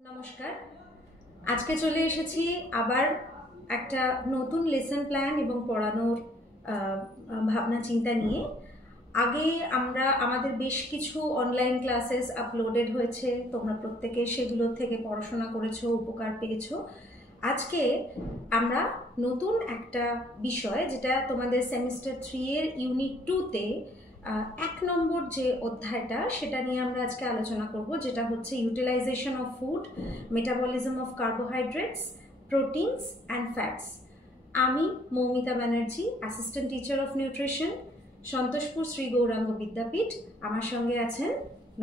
নমস্কার। আজকে চলে এসেছি আবার একটা নতুন লেসন প্ল্যান এবং পড়ানোর ভাবনা চিন্তা নিয়ে। আগে আমাদের বেশ কিছু অনলাইন ক্লাসেস আপলোডেড হয়েছে, তোমরা প্রত্যেকে সেগুলো থেকে পড়াশোনা করেছো, উপকার পেয়েছো। আজকে আমরা নতুন একটা বিষয়, যেটা তোমাদের সেমিস্টার 3 এর ইউনিট 2-তে 1 নম্বর যে অধ্যায়টা, সেটা নিয়ে আমরা আজকে আলোচনা করব, যেটা হচ্ছে utilization of food, metabolism of carbohydrates, proteins and fats. আমি Moumita Banerjee, assistant teacher of nutrition, Santoshpur Shri Gouranga Vidyapith. আমার সঙ্গে আছেন।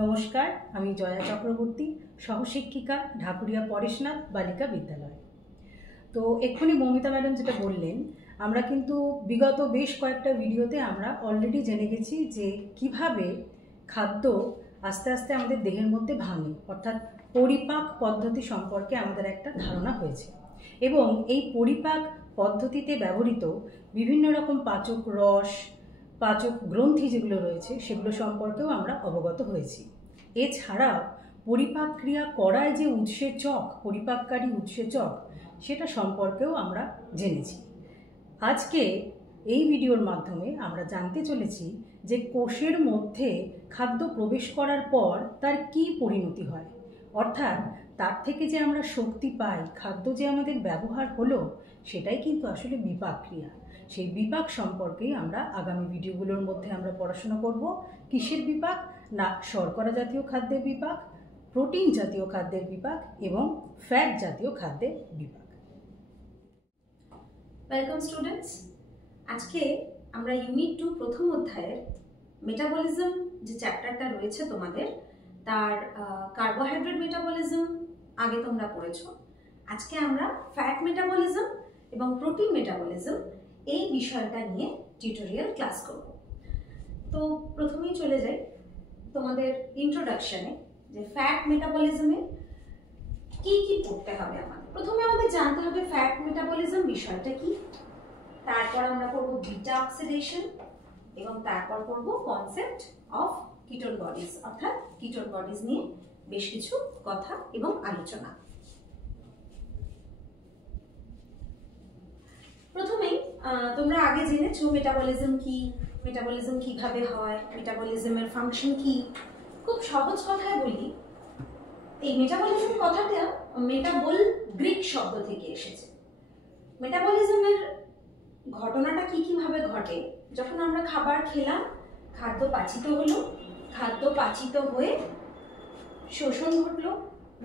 নমস্কার, আমি জয়া চক্রবর্তী, সহশিক্ষিকা, ঢাকুরিয়া পরেশনাথ বালিকা বিদ্যালয়। তো এক্ষুনি মৌমিতা ম্যাডাম যেটা বললেন, আমরা কিন্তু বিগত বেশ কয়েকটা ভিডিওতে আমরা অলরেডি জেনে গেছি যে কিভাবে খাদ্য আস্তে আস্তে আমাদের দেহের মধ্যে ভাঙে, অর্থাৎ পরিপাক পদ্ধতি সম্পর্কে আমাদের একটা ধারণা হয়েছে। এবং এই পরিপাক পদ্ধতিতে ব্যবহৃত বিভিন্ন রকম পাচক রস, পাচক গ্রন্থি যেগুলো রয়েছে, সেগুলো সম্পর্কেও আমরা অবগত হয়েছি। এছাড়াও পরিপাক ক্রিয়া করায় যে উৎসেচক, পরিপাককারী উৎসেচক, সেটা সম্পর্কেও আমরা জেনেছি। আজকে এই ভিডিওর মাধ্যমে আমরা জানতে চলেছি যে কোষের মধ্যে খাদ্য প্রবেশ করার পর তার কি পরিণতি হয়, অর্থাৎ তার থেকে যে আমরা শক্তি পাই, খাদ্য যে আমাদের ব্যবহার হলো, সেটাই কিন্তু আসলে বিপাক ক্রিয়া। সেই বিপাক সম্পর্কেই আমরা আগামী ভিডিওগুলোর মধ্যে আমরা পড়াশোনা করব। কিসের বিপাক? না শর্করা জাতীয় খাদ্যের বিপাক, প্রোটিন জাতীয় খাদ্যের বিপাক এবং ফ্যাট জাতীয় খাদ্যের বিপাক। Welcome students. আজকে আমরা ইউনিট 2 প্রথম অধ্যায়ের মেটাবলিজম যে চ্যাপ্টারটা রয়েছে তোমাদের, তার কার্বোহাইড্রেট মেটাবলিজম আগে তোমরা পড়েছো। আজকে আমরা ফ্যাট মেটাবলিজম এবং প্রোটিন মেটাবলিজম এই বিষয়টা নিয়ে টিউটোরিয়াল ক্লাস করব। তো প্রথমেই চলে যাই তোমাদের ইন্ট্রোডাকশনে, যে ফ্যাট মেটাবলিজমে কি কি পড়তে হবে আমাদের। প্রথমে আমাদের জানতে হবে ফ্যাট মেটাবলিজম বিষয়টা কি, তারপর আমরা পড়ব বিটা অক্সিডেশন, এবং তারপর পড়ব কনসেপ্ট অফ কিটোন বডিজ, অর্থাৎ কিটোন বডিজ নিয়ে বেশ কিছু কথা এবং আলোচনা। প্রথমেই তোমরা আগে জেনেছো মেটাবলিজম কি, মেটাবলিজম কিভাবে হয়, মেটাবলিজমের ফাংশন কি। খুব সহজ কথায় বলি, এই মেটাবলিজম কথাটা মেটাবল গ্রিক শব্দ থেকে এসেছে। মেটাবলিজমের ঘটনাটা কিভাবে ঘটে? যখন আমরা খাবার খেলাম, খাদ্য পাচিত হলো, খাদ্য পাচিত হয়ে শোষণ ঘটলো,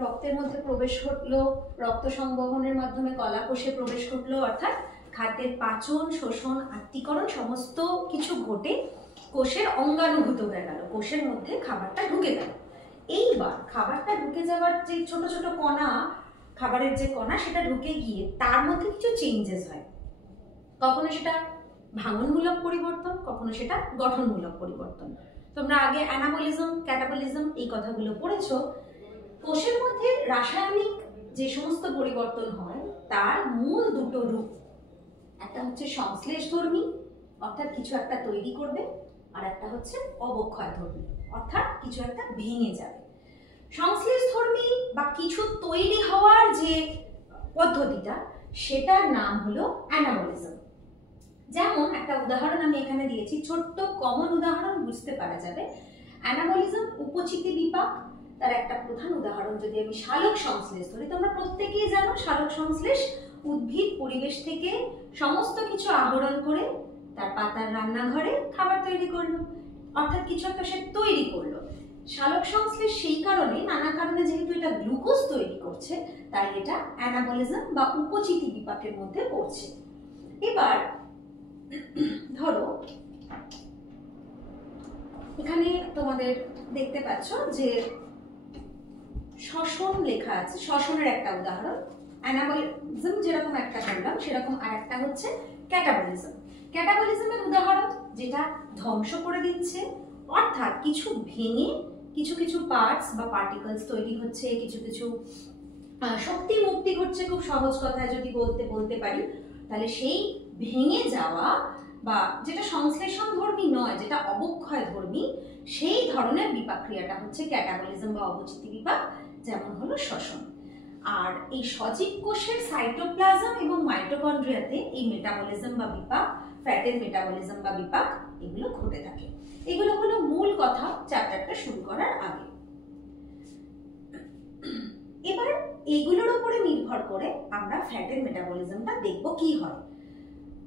রক্তের মধ্যে প্রবেশ ঘটলো, রক্ত সংবহনের মাধ্যমে কলাকোষে প্রবেশ ঘটলো, অর্থাৎ খাদ্যের পাচন, শোষণ, আত্তীকরণ সমস্ত কিছু ঘটে কোষের অঙ্গানুভূত হয়ে গেল, কোষের মধ্যে খাবারটা ঢুকে গেল। এইবার খাবারটা ঢুকে যাওয়ার যে ছোট ছোট কণা, খাবারের যে কণা, সেটা ঢুকে গিয়ে তার মধ্যে কিছু চেঞ্জেস হয়। কখনো সেটা ভাঙনমূলক পরিবর্তন, কখনো সেটা গঠনমূলক পরিবর্তন। তোমরা আগে অ্যানাবলিজম, ক্যাটাবলিজম এই কথাগুলো পড়েছো। কোষের মধ্যে রাসায়নিক যে সমস্ত পরিবর্তন হয়, তার মূল দুটো রূপ। একটা হচ্ছে সংশ্লেষধর্মী, অর্থাৎ কিছু একটা তৈরি করবে, আর একটা হচ্ছে অবক্ষয়ধর্মী, অর্থাৎ কিছু একটা ভেঙে যাবে। সংশ্লেষধর্মী বা কিছু তৈরি হওয়ার যে পদ্ধতিটা, সেটার নাম হলো অ্যানাবলিজম। যেমন একটা উদাহরণ আমি এখানে দিয়েছি, ছোট্ট কমন উদাহরণ, বুঝতে পারা যাবে। অ্যানাবলিজম উপচিতি বিপাক, তার একটা প্রধান উদাহরণ যদি আমি সালোক সংশ্লেষ ধরি, তোমরা প্রত্যেকেই জানো সালোক সংশ্লেষ উদ্ভিদ পরিবেশ থেকে সমস্ত কিছু আহরণ করে তার পাতার রান্নাঘরে খাবার তৈরি করলো, অর্থাৎ কিছু একটা সে তৈরি করলো। সালোক সংশ্লেষ সেই কারণে, নানা কারণে, যেহেতু এটা গ্লুকোজ তৈরি করছে, তাই এটা অ্যানাবলিজম বা উপচিতি বিপাকের মধ্যে পড়ছে। এবার ধরো এখানে তোমাদের দেখতে পাচ্ছ যে শ্বসন লেখা আছে, শ্বসনের একটা উদাহরণ। অ্যানাবলিজম যেরকম একটা বললাম, সেরকম আর একটা হচ্ছে ক্যাটাবলিজম। ক্যাটাবলিজমের উদাহরণ যেটা ধ্বংস করে দিচ্ছে, অর্থাৎ কিছু ভেঙে কিছু কিছু পার্টস বা পার্টিকলস তৈরি হচ্ছে, কিছু কিছু শক্তি মুক্তি ঘটছে। খুব সহজ কথায় যদি বলতে পারি, তাহলে সেই ভেঙে যাওয়া বা যেটা সংশ্লেষণ ধর্মী নয়, যেটা অবক্ষয় ধর্মী, সেই ধরনের বিপাক ক্রিয়াটা হচ্ছে ক্যাটাবলিজম বা অবচিতি বিপাক, যেমন হলো শ্বসন। আর এই সজীব কোষের সাইটোপ্লাজম এবং মাইটোকন্ড্রিয়াতে এই মেটাবলিজম বা বিপাক, ফ্যাটের মেটাবলিজম বা বিপাক এগুলো ঘটে থাকে। এগুলো হলো মূল কথা চ্যাপ্টারটা শুরু করার আগে। এবার এগুলোর উপরে নির্ভর করে আমরা ফ্যাটের মেটাবলিজমটা দেখব কি হয়,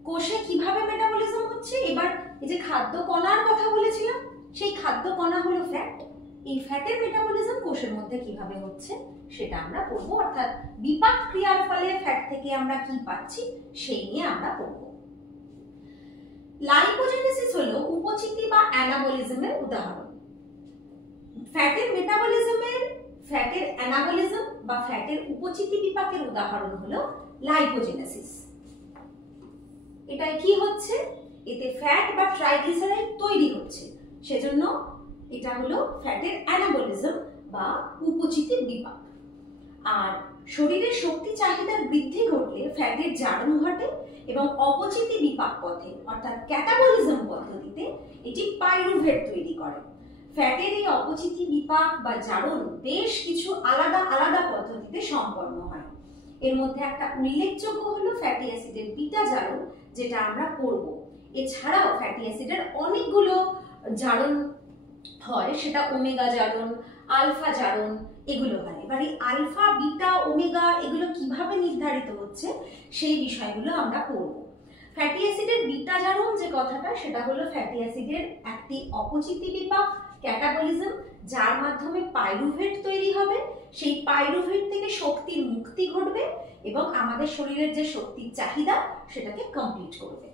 কোষে কিভাবে মেটাবলিজম হচ্ছে। এবার এই যে খাদ্য কণার কথা বলেছিলাম, সেই খাদ্য কণা হলো ফ্যাট। এই ফ্যাটের মেটাবলিজম কোষের মধ্যে কিভাবে হচ্ছে সেটা আমরা পড়বো, অর্থাৎ বিপাক ক্রিয়ার ফলে ফ্যাট থেকে আমরা কি পাচ্ছি সেই নিয়ে আমরা পড়ব। লাইপোজেনেসিস হলো উপচিতি বা অ্যানাবলিজমের উদাহরণ। ফ্যাটের মেটাবলিজমের, ফ্যাটের অ্যানাবলিজম বা ফ্যাটের উপচিতি বিপাকের উদাহরণ হলো লাইপোজেনেসিস। এটাই কি হচ্ছে, এতে ফ্যাট বা ট্রাইগ্লিসারাইড তৈরি হচ্ছে, সেজন্য এটা হলো ফ্যাটের অ্যানাবলিজম বা উপচিতি বিপাক। আর শরীরের শক্তি চাহিদার বৃদ্ধি ঘটলে ফ্যাটের জারণ ঘটে এবং অপচিতি বিপাক পথে অর্থাৎ ক্যাটাবলিজম পদ্ধতিতে এটি পাইরুভেট তৈরি করে। ফ্যাটের এই অপচিতি বিপাক বা জারণ বেশ কিছু আলাদা আলাদা পদ্ধতিতে সম্পন্ন হয়। এর মধ্যে একটা উল্লেখযোগ্য হলো ফ্যাটি অ্যাসিডের বিটা জারণ, যেটা আমরা পড়ব। এছাড়াও ফ্যাটি অ্যাসিডের অনেকগুলো জারণ হয়, সেটা ওমেগা জারণ, আলফা জারণ, এগুলো হয়। এবার এই আলফা, বিটা, ওমেগা এগুলো কিভাবে নির্ধারিত হচ্ছে সেই বিষয়গুলো আমরা পড়ব। ফ্যাটি অ্যাসিডের বিটা জারণ যে কথাটা, সেটা হলো ফ্যাটি অ্যাসিডের একটি অপচিতি বিপাক, ক্যাটাবলিজম, যার মাধ্যমে পাইরুভেট তৈরি হবে। সেই পাইরুভেট থেকে শক্তির মুক্তি ঘটবে এবং আমাদের শরীরের যে শক্তির চাহিদা সেটাকে কমপ্লিট করবে।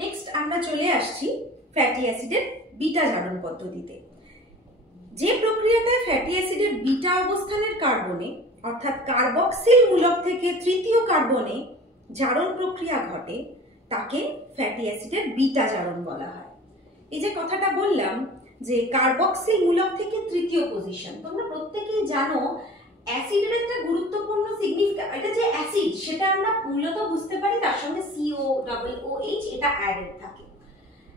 নেক্সট আমরা চলে আসছি ফ্যাটি অ্যাসিডের বিটা জারণ পদ্ধতিতে। যে প্রক্রিয়াতে ফ্যাটি অ্যাসিডের বিটা অবস্থানের কার্বনে অর্থাৎ কার্বক্সিল মূলক থেকে তৃতীয় কার্বনে জারণ প্রক্রিয়া ঘটে তাকে ফ্যাটি অ্যাসিডের বিটা জারণ বলা হয়। এই যে কথাটা বললাম যে কার্বক্সিল মূলক থেকে তৃতীয় পজিশন, তোমরা প্রত্যেকেই জানো অ্যাসিডের একটা গুরুত্বপূর্ণ সিগনিফিকেন্স, এটা যে অ্যাসিড সেটা আমরা মূলত বুঝতে পারি তার সঙ্গে COOH এটা অ্যাডেড থাকে।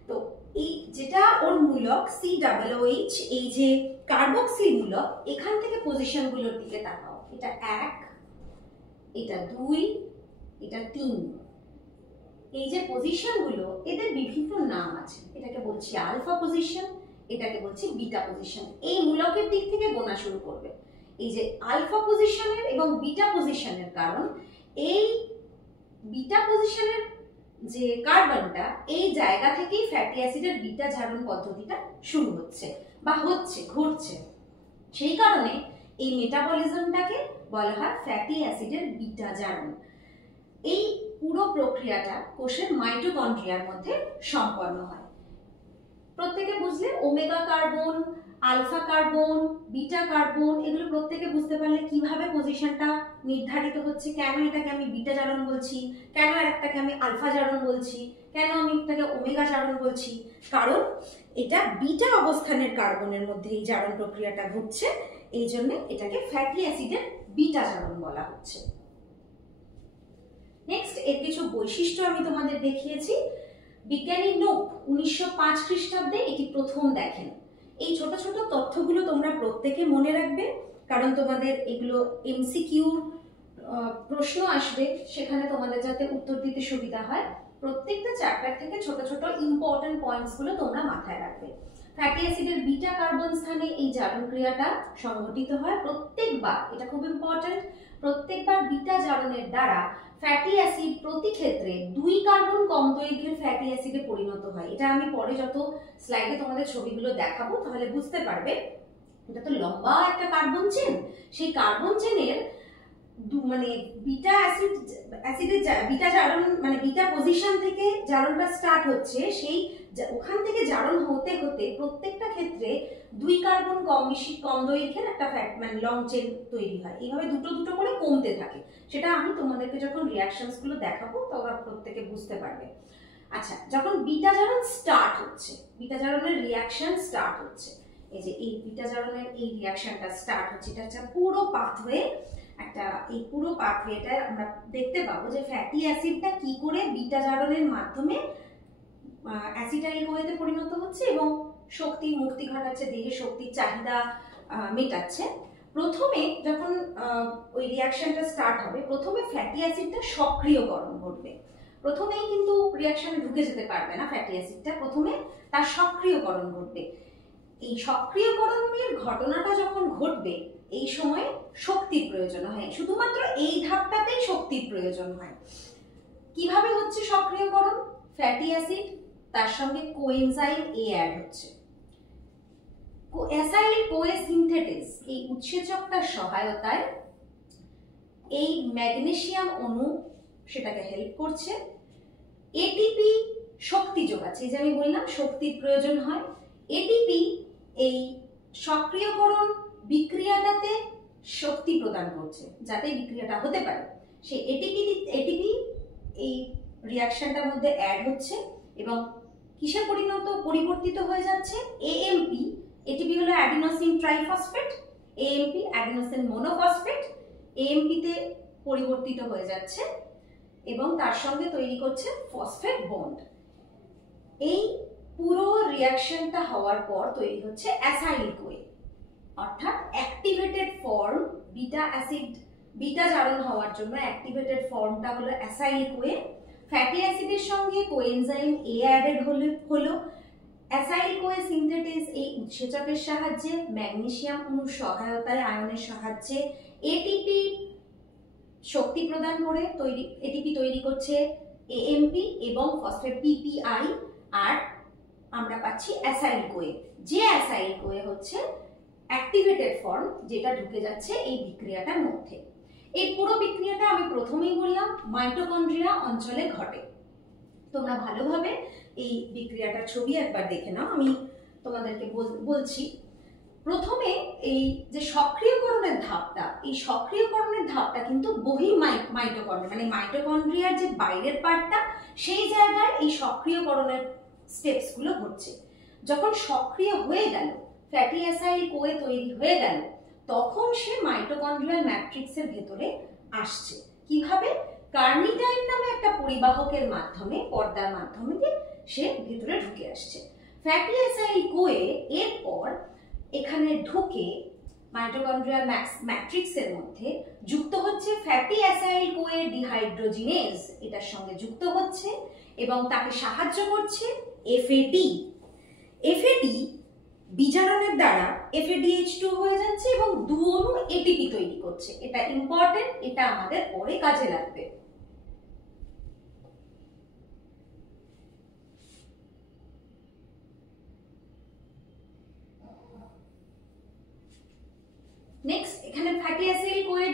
তো এই যেটা ওর মূলক COOH, এই যে কার্বক্সিল মূলক, এখান থেকে পজিশনগুলোর দিকে তাকাও। এটা 1, এটা 2, এটা 3। এই যে পজিশনগুলো এদের বিভিন্ন নাম আছে। এটাকে বলছি আলফা পজিশন, এটাকে বলছি বিটা পজিশন। এই মূলকের দিক থেকে গোনা শুরু করবে। এই যে আলফা পজিশনের এবং বিটা পজিশনের কারণ, এই বিটা পজিশনের যে কার্বনটা এই জায়গা থেকেই ফ্যাটি অ্যাসিডের বিটা জারণ পদ্ধতিটা শুরু হচ্ছে বা ঘটছে। সেই কারণে এই মেটাবলিজমটাকে বলা হয় ফ্যাটি অ্যাসিডের বিটা জারণ। এই পুরো প্রক্রিয়াটা কোষের মাইটোকন্ড্রিয়ার মধ্যে সম্পন্ন হয়। প্রত্যেকে বুঝলে omega carbon, alpha carbon, beta carbon এগুলো প্রত্যেকে বুঝতে পারলে কিভাবে পজিশনটা নির্ধারিত হচ্ছে, কেন এটাকে আমি বিটা জারণ বলছি, কেন একটাকে আমি আলফা জারণ বলছি, কেন আমি এটাকে ওমেগা জারণ বলছি। কারণ এটা বিটা অবস্থানের কার্বনের মধ্যে এই জারণ প্রক্রিয়াটা ঘটছে, এই জন্য এটাকে ফ্যাটি অ্যাসিডের বিটা জারণ বলা হচ্ছে। নেক্সট এর কিছু বৈশিষ্ট্য আমি তোমাদের দেখিয়েছি। বিজ্ঞানী নোপ 1905 খ্রিস্টাব্দে এটি প্রথম দেখেন। এই ছোট ছোট তথ্যগুলো তোমরা প্রত্যেকে মনে রাখবে, কারণ তোমাদের এগুলো এমসিকিউ প্রশ্ন আসবে, সেখানে তোমাদের যাতে উত্তর দিতে সুবিধা হয় প্রত্যেকটা চ্যাপ্টার থেকে ছোট ছোট ইম্পর্টেন্ট পয়েন্টসগুলো তোমরা মাথায় রাখবে। ফ্যাটি অ্যাসিডের বিটা কার্বন স্থানে এই জারণ ক্রিয়াটা সংঘটিত হয় প্রত্যেকবার, এটা খুব ইম্পর্টেন্ট। প্রত্যেকবার বিটা জারণের দ্বারা ফ্যাটি অ্যাসিড প্রতি ক্ষেত্রে 2 কার্বন কম দৈর্ঘ্যের ফ্যাটি অ্যাসিডে পরিণত হয়। এটা আমি পরে যত স্লাইডে তোমাদের ছবিগুলো দেখাবো তাহলে বুঝতে পারবে। এটা তো লম্বা একটা কার্বন চেন, সেই কার্বন চেনের মানে বিটা অ্যাসিডের বিটা জারণ মানে বিটা পজিশন থেকে জারণটা স্টার্ট হচ্ছে, সেই ওখান থেকে জারণ হতে হতে প্রত্যেকটা ক্ষেত্রে 2 কার্বন কম দৈর্ঘ্যের একটা মানে লং চেন তৈরি হয়। এইভাবে দুটো দুটো করে কমতে থাকে। সেটা আমি তোমাদেরকে যখন রিঅ্যাকশনস গুলো দেখাবো তোমরা প্রত্যেকে বুঝতে পারবে। আচ্ছা, যখন বিটা জারণ স্টার্ট হচ্ছে, বিটা জারণের রিঅ্যাকশন স্টার্ট হচ্ছে, এই যে এই বিটা জারণের এই রিঅ্যাকশনটা স্টার্ট হচ্ছে, এটা হচ্ছে পুরো পাথওয়ে। এই পুরো পাথওয়েটা আমরা দেখতে পাবো যে ফ্যাটি অ্যাসিডটা কি করে বিটা জারণের মাধ্যমে অ্যাসিটাইল কোয়েতে পরিণত হচ্ছে এবং শক্তি মুক্তি ঘটাচ্ছে, দেহে শক্তির চাহিদা মেটাচ্ছে। প্রথমে যখন ওই রিয়াকশনটা স্টার্ট হবে, প্রথমে ফ্যাটি অ্যাসিডটা সক্রিয়করণ ঘটবে। প্রথমেই কিন্তু রিয়াকশনে ঢুকে যেতে পারবে না ফ্যাটি অ্যাসিডটা, প্রথমে তার সক্রিয়করণ ঘটবে। এই সক্রিয়করণের ঘটনাটা যখন ঘটবে এই সময় শক্তির প্রয়োজন হয়, শুধুমাত্র এই ধাপটাতেই শক্তির প্রয়োজন হয়। কিভাবে হচ্ছে সক্রিয়করণ? ফ্যাটি অ্যাসিড তার সঙ্গে কোএনজাইম এ অ্যাড হচ্ছে। অ্যাসাইল কোএ সিনথেটিস এই উৎসেচকটার সহায়তায় এই ম্যাগনেসিয়াম অণু সেটাকে হেল্প করছে। এটিপি শক্তি যোগাচ্ছে, এই যে আমি বললাম শক্তির প্রয়োজন হয়। এটিপি এই সক্রিয়করণ বিক্রিয়াটাতে শক্তি প্রদান করছে যাতে বিক্রিয়াটা হতে পারে। সেই এটিপি এই রিয়াকশনটার মধ্যে অ্যাড হচ্ছে এবং কিসে পরিবর্তিত হয়ে যাচ্ছে? এএমপি, এটিপি হলো adenosine triphosphate, AMP adenosine monophosphate, এএমপিতে পরিবর্তিত হয়ে যাচ্ছে এবং তার সঙ্গে তৈরি করছে ফসফেট বন্ড। এই পুরো রিয়াকশনটা হওয়ার পর তৈরি হচ্ছে অ্যাসাইল কোয়ে, অর্থাৎ activated form. Beta acid beta জারণ হওয়ার জন্য অ্যাক্টিভেটেড ফর্মটা হলো অ্যাসাইল কোয়ে। ফ্যাটি অ্যাসিডের সঙ্গে কোএনজাইম এ অ্যাডেড হলো। অ্যাসাইল কোয়ে সিনথেটিস এই উৎসেচকের সাহায্যে, ম্যাগনেসিয়াম অণুর সহায়তায়, আয়নের সাহায্যে এটিপি শক্তি প্রদান করে এটিপি তৈরি করছে এএমপি এবং ফসফেট পিপিআই, আর আমরা পাচ্ছি অ্যাসাইল কোয়ে। যে অ্যাসাইল কোয়ে হচ্ছে অ্যাক্টিভেটেড ফর্ম, যেটা ঢুকে যাচ্ছে এই বিক্রিয়াটার মধ্যে। এই পুরো বিক্রিয়াটা আমি প্রথমেই বললাম মাইটোকন্ড্রিয়া অঞ্চলে ঘটে। তোমরা ভালোভাবে এই বিক্রিয়াটার ছবি একবার দেখে নাও, আমি তোমাদেরকে বলছি। প্রথমে এই যে সক্রিয়করণের ধাপটা, এই সক্রিয়করণের ধাপটা কিন্তু মাইটোকন্ড্রিয়া, মানে মাইটোকন্ড্রিয়ার যে বাইরের পার্টটা, সেই জায়গায় এই সক্রিয়করণের স্টেপস গুলো ঘটছে। যখন সক্রিয় হয়ে গেল, ফ্যাটি অ্যাসাইল কোয়ে তৈরি হয়ে গেল, তখন সে মাইটোকন্ড্রিয়াল ম্যাট্রিক্সের ভেতরে আসছে। কিভাবে? কার্নিটাইন নামে একটা পরিবাহকের মাধ্যমে, পর্দার মাধ্যমে সে ভেতরে ঢুকে আসছে। ফ্যাটি অ্যাসাইল কোয়ে এরপর এখানে ঢুকে মাইটোকন্ড্রিয়াল ম্যাট্রিক্সের মধ্যে যুক্ত হচ্ছে ফ্যাটি অ্যাসাইল কোয়ে ডিহাইড্রোজিনেজ, এটার সঙ্গে যুক্ত হচ্ছে এবং তাকে সাহায্য করছে এফএডি। এফএডি বিজারণের দ্বারা FADH2 হয়ে যাচ্ছে এবং দু অণু এটিপি তৈরি করছে। এটা ইম্পর্টেন্ট, এটা আমাদের পরে কাজে লাগবে। নেক্সট এখানে ফ্যাটি অ্যাসিড কোয়ে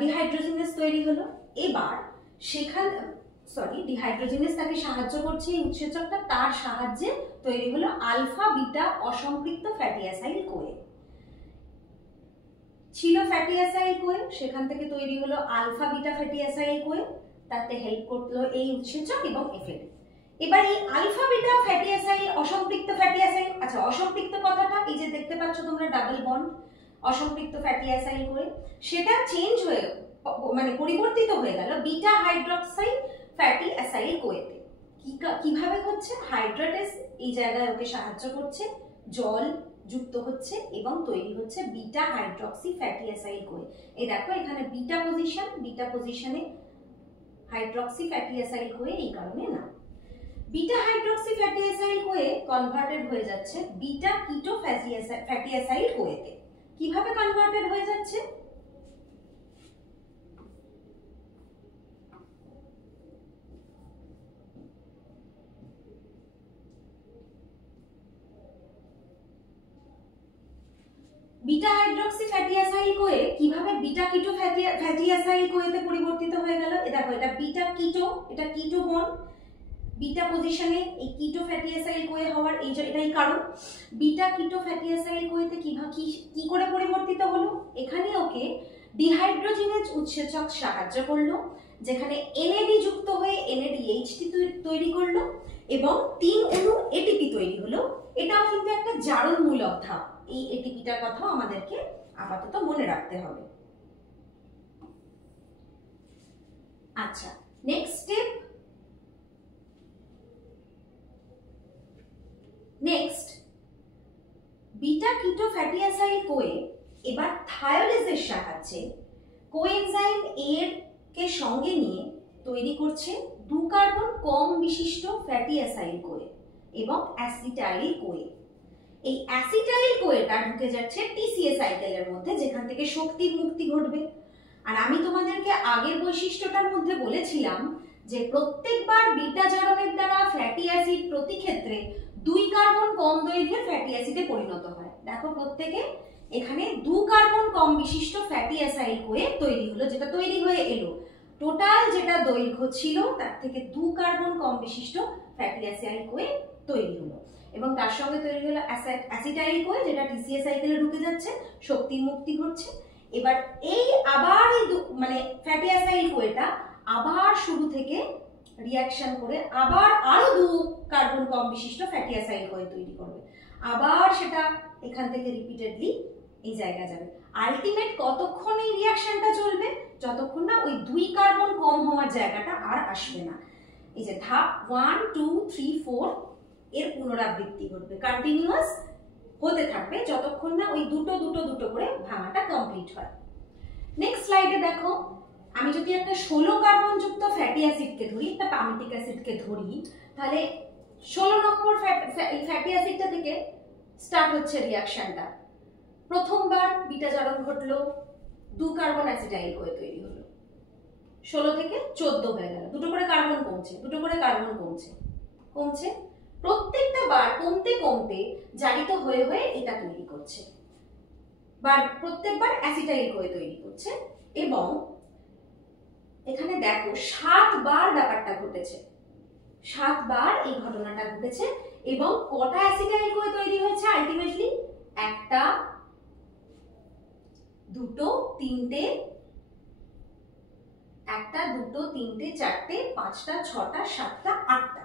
ডিহাইড্রোজিনেজ তৈরি হলো। এবার ডিহাইড্রোজিনেজ তাকে সাহায্য করছে এই উৎসেচকটা, তার সাহায্যে তৈরি হলো আলফা বিটা অসম্পৃক্ত ফ্যাটি অ্যাসাইল কোয়ে। ছিল ফ্যাটি অ্যাসাইল কোয়ে, সেখান থেকে তৈরি হলো alpha beta fatty acyl Koi, তাতে হেল্প করলো এই উৎসেচক এবং এফএডি। এবার এই আলফা বিটা ফ্যাটি অ্যাসাইল অসম্পৃক্ত ফ্যাটি অ্যাসাইল, আচ্ছা অসম্পৃক্ত কথাটা এই যে দেখতে পাচ্ছ তোমরা ডাবল বন্ড, অসম্পৃক্ত ফ্যাটি অ্যাসাইল কোয়ে, সেটা চেঞ্জ হয়ে মানে পরিবর্তিত হয়ে গেল বিটা হাইড্রক্সাইল ফ্যাটি অ্যাসাইল কোয়েতে। কিভাবে হচ্ছে? হাইড্রেটেস এই জায়গায় ওকে সাহায্য করছে, জল যুক্ত হচ্ছে এবং তৈরি হচ্ছে beta hydroxy fatty acyl Koi. এই দেখো এখানে বিটা পজিশনে হাইড্রক্সি ফ্যাটি অ্যাসাইল কোয়ে, এই কারণে না। Beta hydroxy fatty acyl Koi converted হয়ে যাচ্ছে বিটা কিটো ফ্যাটি অ্যাসাইল কোয়েতে। কিভাবে কনভার্টেড হয়ে যাচ্ছে? Beta hydroxy fatty acyl Koi কিভাবে বিটা কিটো ফ্যাটি অ্যাসাইল কোয়েতে পরিবর্তিত হয়ে গেল? দেখো এটা বিটা কিটো, এটা কিটো বন্ড, বিটা পজিশনে এই কিটো ফ্যাটি অ্যাসাইল কোয়ে হওয়ার এটাই কারণ। বিটা কিটো ফ্যাটি অ্যাসাইল কোয়েতে কি করে পরিবর্তিত হলো? এখানে ওকে ডিহাইড্রোজিনেজ উৎসেচক সাহায্য করলো, যেখানে এনএডি যুক্ত হয়ে NADH তৈরি করলো এবং 3 অণু এটিপি তৈরি হলো। এটাও কিন্তু একটা জারণমূলক ধাপ, এই এটিপিটার কথাও আমাদেরকে আপাতত মনে রাখতে হবে। আচ্ছা, নেক্সট স্টেপ। নেক্সট দুটো ফ্যাটি অ্যাসাইল কোয়ে এবার থায়োলেজের সাহায্যে কোএনজাইম এর কে সঙ্গে নিয়ে তৈরি করছে 2 কার্বন কম বিশিষ্ট ফ্যাটি অ্যাসাইল কোয়ে এবং অ্যাসিটাইল কোয়ে। এই অ্যাসিটাইল কোয়েটা ঢুকে যাচ্ছে টিসিএ সাইকেলের মধ্যে, যেখান থেকে শক্তির মুক্তি ঘটবে। আর আমি তোমাদেরকে আগের বৈশিষ্ট্যটার মধ্যে বলেছিলাম যে প্রত্যেকবার বিটা জারণের দ্বারা ফ্যাটি অ্যাসিড প্রতি ক্ষেত্রে 2 কার্বন কম দৈর্ঘ্যের ফ্যাটি অ্যাসিডে পরিণত হয়। দেখো প্রত্যেকে এখানে 2 কার্বন কম বিশিষ্ট ফ্যাটি অ্যাসাইল কোয়ে তৈরি হলো, যেটা তৈরি হয়ে এলো। টোটাল যেটা দৈর্ঘ্য ছিল তার থেকে 2 কার্বন কম বিশিষ্ট ফ্যাটি অ্যাসাইল কোয়ে তৈরি হলো, এবং তার সঙ্গে তৈরি হলো অ্যাসিটাইল কোয়ে, যেটা টিসিএ সাইকেলে ঢুকে যাচ্ছে, শক্তির মুক্তি ঘটছে। এবার এই আবার এই মানে ফ্যাটি অ্যাসাইল কোয়েটা আবার শুরু থেকে রিঅ্যাকশন করে আবার আরো 2 কার্বন কম বিশিষ্ট ফ্যাটি অ্যাসাইল কোয়ে তৈরি করবে, আবার সেটা এখান থেকে রিপিটেডলি এই জায়গা যাবে। আলটিমেট কতক্ষণ এই রিঅ্যাকশনটা চলবে? যতক্ষণ না ওই 2 কার্বন কম হওয়ার জায়গাটা আর আসবে না। এই যে ধাপ 1 2 3 4 এর পুনরাবৃত্তি ঘটবে, কন্টিনিউয়াস হতে থাকবে যতক্ষণ না ওই দুটো দুটো দুটো করে ভাঙাটা কমপ্লিট হয়। নেক্সট স্লাইডে দেখো, আমি যদি একটা 16 কার্বন যুক্ত ফ্যাটি অ্যাসিডকে ধরি, একটা পামিটিক অ্যাসিডকে ধরি, তাহলে 16 নম্বর ফ্যাটি অ্যাসিডটা থেকে স্টার্ট হচ্ছে রিঅ্যাকশনটা। প্রথমবার বিটা জারণ ঘটলো, 2 কার্বন অ্যাসিটাইল কোয়ে তৈরি হলো, 16 থেকে 14 হয়ে গেল, দুটো করে কার্বন কমছে, দুটো করে কার্বন কমছে কমছে, প্রত্যেকটা বার কমতে কমতে জারিত হয়ে হয়ে এটা তৈরি করছে, প্রত্যেকবার অ্যাসিটাইল কোয়ে তৈরি করছে। এবং এখানে দেখো 7 বার ব্যাপারটা ঘটেছে, 7 বার এই ঘটনাটা ঘটেছে। এবং কটা অ্যাসিটাইল কোয়ে তৈরি হয়েছে আলটিমেটলি? একটা, দুটো, তিনটে, একটা, দুটো, তিনটে, চারটে, 5টা, 6টা, 7টা, 8টা।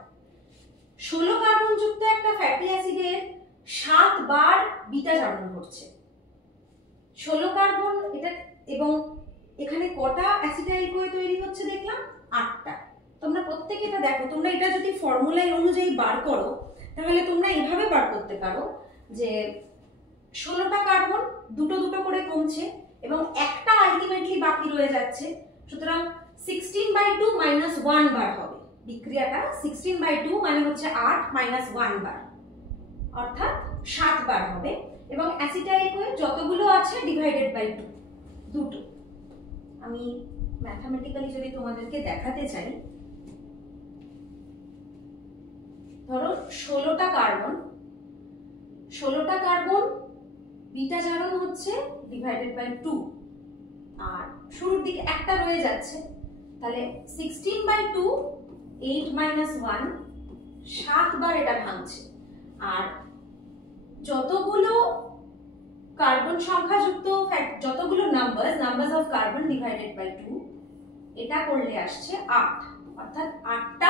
16 কার্বন যুক্ত একটা ফ্যাটি অ্যাসিডের 7 বার বিটা জারণ ঘটছে, 16 কার্বন এটা। এবং এখানে কটা অ্যাসিটাইল কোয়ে তৈরি হচ্ছে দেখলাম? 8টা। তোমরা প্রত্যেকে এটা দেখো, তোমরা এটা যদি ফর্মুলাই অনুযায়ী বার করো তাহলে তোমরা এভাবে বার করতে পারো যে 16টা কার্বন দুটো দুটো করে কমছে এবং একটা আলটিমেটলি বাকি রয়ে যাচ্ছে, সুতরাং 16/2 - 1 বার হবে বিক্রিয়াটা। 16/2 মানে হচ্ছে 8 - 1 বার, অর্থাৎ 7 বার হবে। এবং অ্যাসিটাইল কোয়ে যতগুলো আছে ডিভাইডেড বাই 2, দুটো। আমি ম্যাথমেটিক্যালি যদি তোমাদেরকে দেখাতে চাই, ধরো 16টা কার্বন বিটা জারণ হচ্ছে ডিভাইডেড বাই 2, আর শুরুর দিকে একটা রয়ে যাচ্ছে, তাহলে 16/2 8 - 1 7 বার এটা ভাঙছে। আর যতগুলো কার্বন সংখ্যা যুক্ত যতগুলো numbers of carbon divided by 2, এটা করলে আসছে 8, অর্থাৎ 8টা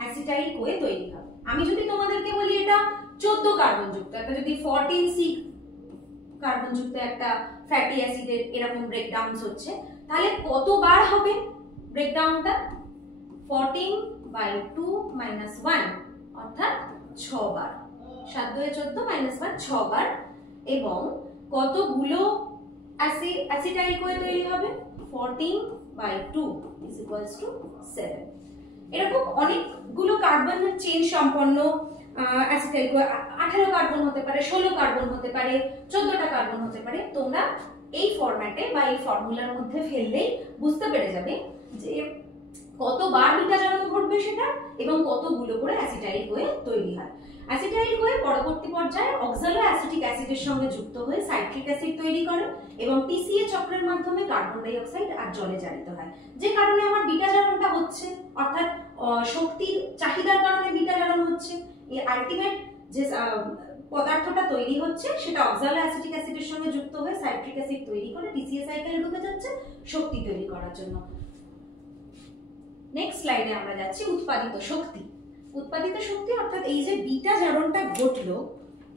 অ্যাসিটাইল কোয়ে তৈরি হবে। আমি যদি তোমাদেরকে বলি এটা 14 কার্বন যুক্ত, একটা যদি 14C কার্বন যুক্ত একটা ফ্যাটি অ্যাসিডের এরকম ব্রেকডাউনস হচ্ছে, তাহলে কতবার হবে ব্রেকডাউনটা? 14/2 - 1, অর্থাৎ 6 বার। 7 2 14 - 1 6 বার। এবং কতগুলো অ্যাসিটাইল কোয়ে তৈরি হবে? 14/2 = 7। এরকম অনেকগুলো কার্বনের চেইন সম্পন্ন অ্যাসিটাইল কোয়ে 18 কার্বন হতে পারে, 16 কার্বন হতে পারে, 14টা কার্বন হতে পারে। তোমরা এই ফরম্যাটে বা এই ফর্মুলার মধ্যে ফেললেই বুঝতে পেরে যাবে যে কতবার বিটা জারণ ঘটবে সেটা এবং কতগুলো করে অ্যাসিটাইল কোয়ে তৈরি হয়। অ্যাসিটাইল কোয়ে পরবর্তী পর্যায়ে অক্সালো অ্যাসিটিক অ্যাসিডের সঙ্গে যুক্ত হয়ে সাইট্রিক অ্যাসিড তৈরি করে এবং টিসিএ চক্রের মাধ্যমে কার্বন ডাই অক্সাইড আর জলে জারিত হয়, যে কারণে আমার বিটা জারণটা হচ্ছে, অর্থাৎ শক্তির চাহিদার কারণে বিটা জারণ হচ্ছে। এই আলটিমেট যে পদার্থটা তৈরি হচ্ছে সেটা অক্সালো অ্যাসিটিক অ্যাসিডের সঙ্গে যুক্ত হয়ে সাইট্রিক অ্যাসিড তৈরি করে টিসিএ সাইকেলে ঢুকে যাচ্ছে শক্তি তৈরি করার জন্য। নেক্সট স্লাইডে আমরা যাচ্ছি উৎপাদিত শক্তি। উৎপাদিত শক্তি অর্থাৎ এই যে বিটা জারণটা ঘটলো,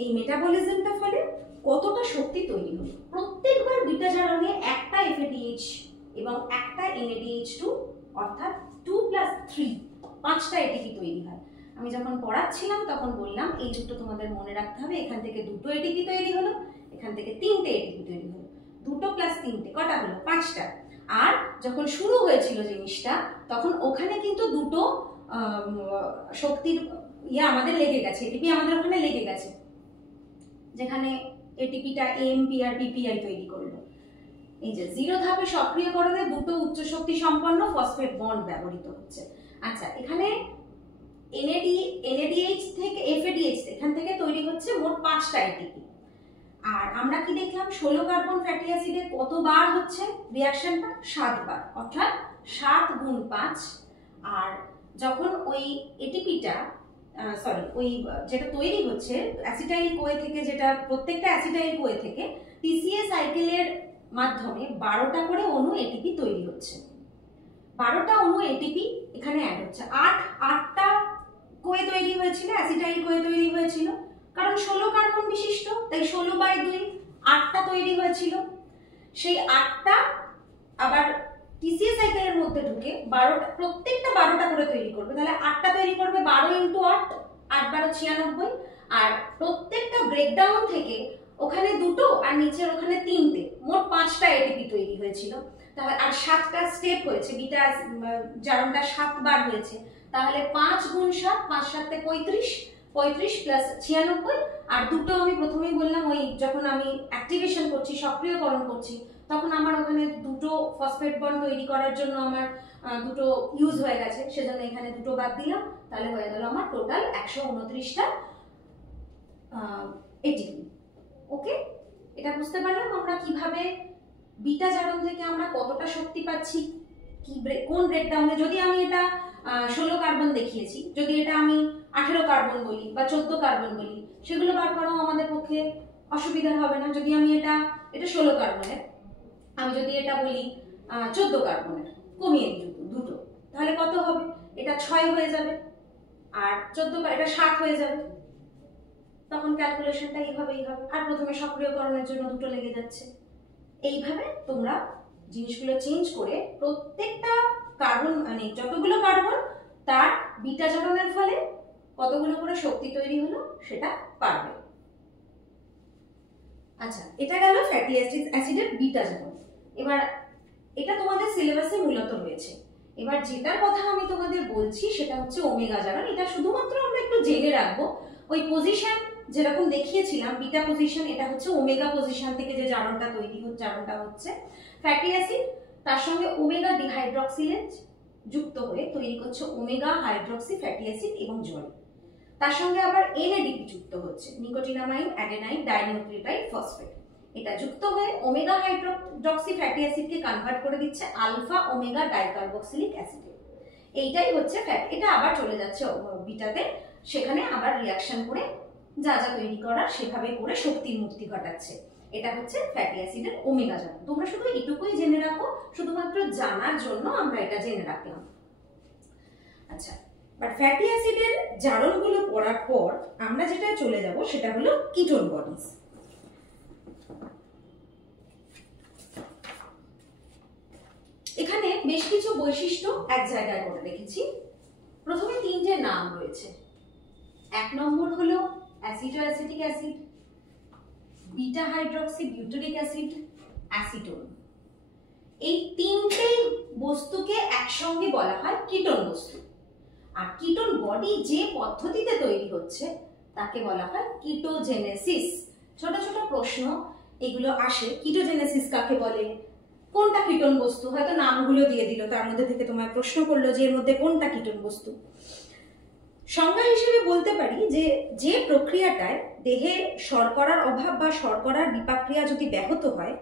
এই মেটাবলিজমটা ফলে কতটা শক্তি তৈরি হলো। প্রত্যেকবার বিটা জারণে একটা FADH এবং একটা NADH2 অর্থাৎ 2 + 3 5টা ATP তৈরি হয়। আমি যখন পড়াচ্ছিলাম তখন বললাম এই দুটো তোমাদের মনে রাখতে হবে, এখান থেকে দুটো ATP তৈরি হলো, এখান থেকে 3টে এটিপি তৈরি হলো, 2 প্লাস 3টে কটা হলো? 5টা। আর যখন শুরু হয়েছিল জিনিসটা তখন ওখানে কিন্তু 2টো শক্তির আমাদের লেগে গেছে, এটিপি আমাদের ওখানে লেগে গেছে, যেখানে এটিপিটা এএমপি আর পিপিআই তৈরি করলো। এই যে 0 ধাপে সক্রিয়করণে 2টো উচ্চ শক্তি সম্পন্ন ফসফেট বন্ড ব্যবহৃত হচ্ছে। আচ্ছা, এখানে NADH থেকে FADH এখান থেকে তৈরি হচ্ছে মোট 5টা এটিপি। আর আমরা কি দেখলাম 16 কার্বন ফ্যাটি অ্যাসিডে কতবার হচ্ছে রিঅ্যাকশনটা? 7 বার, অর্থাৎ 7 গুণ 5। আর যখন ওই এটিপিটা ওই যেটা তৈরি হচ্ছে অ্যাসিটাইল কোয়ে থেকে, যেটা প্রত্যেকটা অ্যাসিটাইল কোয়ে থেকে TCA সাইকেলের মাধ্যমে 12টা করে অণু এটিপি তৈরি হচ্ছে। 12টা অণু এটিপি এখানে অ্যাড হচ্ছে। 8টা কোয়ে তৈরি হয়েছিল, অ্যাসিটাইল কোয়ে তৈরি হয়েছিল, কারণ 16 কার্বন বিশিষ্ট, তাই 16/2 8টা তৈরি হয়েছিল। সেই 8টা আবার TCA সাইকেলের মধ্যে ঢুকে 12টা, প্রত্যেকটা 12টা করে তৈরি করবে, তাহলে 8টা তৈরি করবে, 12 × 8, 8 × 96। আর প্রত্যেকটা ব্রেকডাউন থেকে ওখানে 2টো আর নিচের ওখানে 3টে, মোট 5টা এটিপি তৈরি হয়েছিল। তাহলে আর 7টা স্টেপ হয়েছে, বিটা জারণটা 7 বার হয়েছে, তাহলে 5 গুণ 7, 5 × 7 = 35, 35 প্লাস 96। আর 2টো আমি প্রথমেই বললাম, ওই যখন আমি অ্যাক্টিভেশন করছি, সক্রিয়করণ করছি, তখন আমার ওখানে 2টো ফসফেট বন্ড তৈরি করার জন্য আমার 2টো ইউজ হয়ে গেছে, সেজন্য এখানে 2টো বাদ দিলাম, তাহলে হয়ে গেল আমার টোটাল 129টা এটিপি। ওকে, এটা বুঝতে পারলাম আমরা কিভাবে বিটা জারণ থেকে আমরা কতটা শক্তি পাচ্ছি, কি কোন ব্রেকডাউনে। যদি আমি এটা 16 কার্বন দেখিয়েছি, যদি এটা আমি 18 কার্বন বলি বা 14 কার্বন বলি, সেগুলো বার করাও আমাদের পক্ষে অসুবিধা হবে না। যদি আমি এটা 16 কার্বনের, আমি যদি এটা বলি 14 কার্বনের, কমিয়ে দিই 2টো, তাহলে কত হবে? এটা 6 হয়ে যাবে, আর 14 এটা 7 হয়ে যাবে। তখন ক্যালকুলেশনটা এইভাবেই হবে। আর প্রথমে সক্রিয়করণের জন্য 2টো লেগে যাচ্ছে। এইভাবে তোমরা জিনিসগুলো চেঞ্জ করে প্রত্যেকটা কার্বন, মানে যতগুলো কার্বন, তার বিটা জারণের ফলে কতগুলো করে শক্তি তৈরি হলো সেটা পারবে। আচ্ছা, এটা গেল ফ্যাটি অ্যাসিডের বিটা জারণ। এবার এটা তোমাদের সিলেবাসে মূলত রয়েছে। এবার যেটার কথা আমি তোমাদের বলছি সেটা হচ্ছে ওমেগা জারণ। এটা শুধুমাত্র আমরা একটু জেনে রাখবো, ওই পজিশন যেরকম দেখিয়েছিলাম বিটা পজিশন, এটা হচ্ছে ওমেগা পজিশন থেকে যে জারণটা জারণটা হচ্ছে ফ্যাটি অ্যাসিড, তার সঙ্গে ওমেগা ডিহাইড্রক্সিলেজ যুক্ত হয়ে তৈরি করছে ওমেগা হাইড্রক্সি ফ্যাটি অ্যাসিড এবং জল। তার সঙ্গে আবার NADP যুক্ত হচ্ছে, নিকোটিনামাইন অ্যাডেনাইন ডাইনিউক্লিওটাইড ফসফেট। এটা যুক্ত হয়ে ওমেগা হাইড্রক্সি ফ্যাটি অ্যাসিডকে কনভার্ট করে দিচ্ছে আলফা ওমেগা ডাইকার্বক্সিলিক অ্যাসিডে। এইটাই হচ্ছে ফ্যাট। এটা আবার চলে যাচ্ছে বিটাতে, সেখানে আবার রিঅ্যাকশন করে যা যা তৈরি করার সেভাবে করে শক্তির মুক্তি ঘটাচ্ছে। এটা হচ্ছে ফ্যাটি অ্যাসিডের ওমেগা জারণ। তোমরা শুধু এটুকুই জেনে রাখো, শুধুমাত্র জানার জন্য আমরা এটা জেনে রাখলাম। আচ্ছা, বাট ফ্যাটি অ্যাসিডের জারণগুলো পড়ার পর আমরা যেটা চলে যাব সেটা হলো কিটোন বডিজ। এখানে বেশ কিছু বৈশিষ্ট্য এক জায়গায় করে রেখেছি। প্রথমে 3টে নাম রয়েছে। 1 নম্বর হলো acetoacetic acid, beta hydroxy butyric acid, acetone. এই 3টে বস্তুকে একসঙ্গে বলা হয় কিটোন বস্তু। আর কিটোন বডি যে পদ্ধতিতে তৈরি হচ্ছে তাকে বলা হয় কিটোজেনেসিস। ছোট ছোট প্রশ্ন এগুলো আসে, কিটোজেনেসিস কাকে বলে, কোনটা কিটোন বস্তু, হয়তো নামগুলো দিয়ে দিল, তার মধ্যে থেকে তোমায় প্রশ্ন করলো যে এর মধ্যে কোনটা কিটোন বস্তু। সংজ্ঞা হিসেবে বলতে পারি যে যে প্রক্রিয়াটায় দেহে শর্করার অভাব বা শর্করার বিপাক্রিয়া যদি ব্যাহত হয়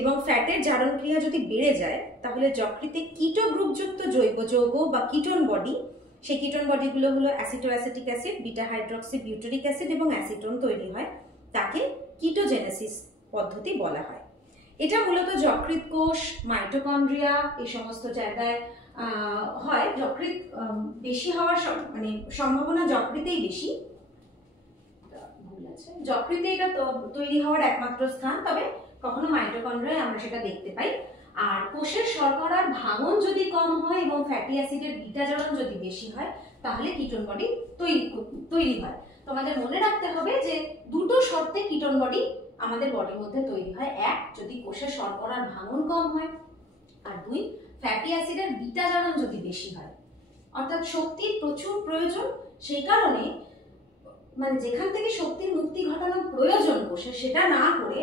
এবং ফ্যাটের জারণ ক্রিয়া যদি বেড়ে যায়, তাহলে যকৃতে কিটো গ্রুপযুক্ত জৈব যৌগ বা কিটোন বডি, সেই কিটোন বডিগুলো হলো acetoacetic acid, beta hydroxy butyric acid এবং অ্যাসিটোন তৈরি হয়। তাকে কিটোজেনেসিস পদ্ধতি বলা হয়। এটা মূলত যকৃৎ কোষ, মাইটোকন্ড্রিয়া এই সমস্ত জায়গায় হয়। যকৃৎ বেশি হওয়ার মানে সম্ভাবনা যকৃতেই বেশি, ভুল আছে, যকৃতে এটা তৈরি হওয়ার একমাত্র স্থান, তবে কখনো মাইটোকন্ড্রিয়ায় আমরা সেটা দেখতে পাই। আর কোষের শর্করার ভাঙন যদি কম হয় এবং ফ্যাটি অ্যাসিডের বিটা জারণ যদি বেশি হয়, তাহলে কিটোন বডি তৈরি হয়। তোমাদের মনে রাখতে হবে যে 2টো শর্তে কিটোন বডি আমাদের বডির মধ্যে তৈরি হয়, এক যদি কোষে শর্করার ভাঙন কম হয়, আর দুই ফ্যাটি অ্যাসিডের বিটা জারণ যদি বেশি হয়। অর্থাৎ শক্তির প্রচুর প্রয়োজন, সেই কারণে মানে যেখান থেকে শক্তির মুক্তি ঘটানোর প্রয়োজন কোষে সেটা না করে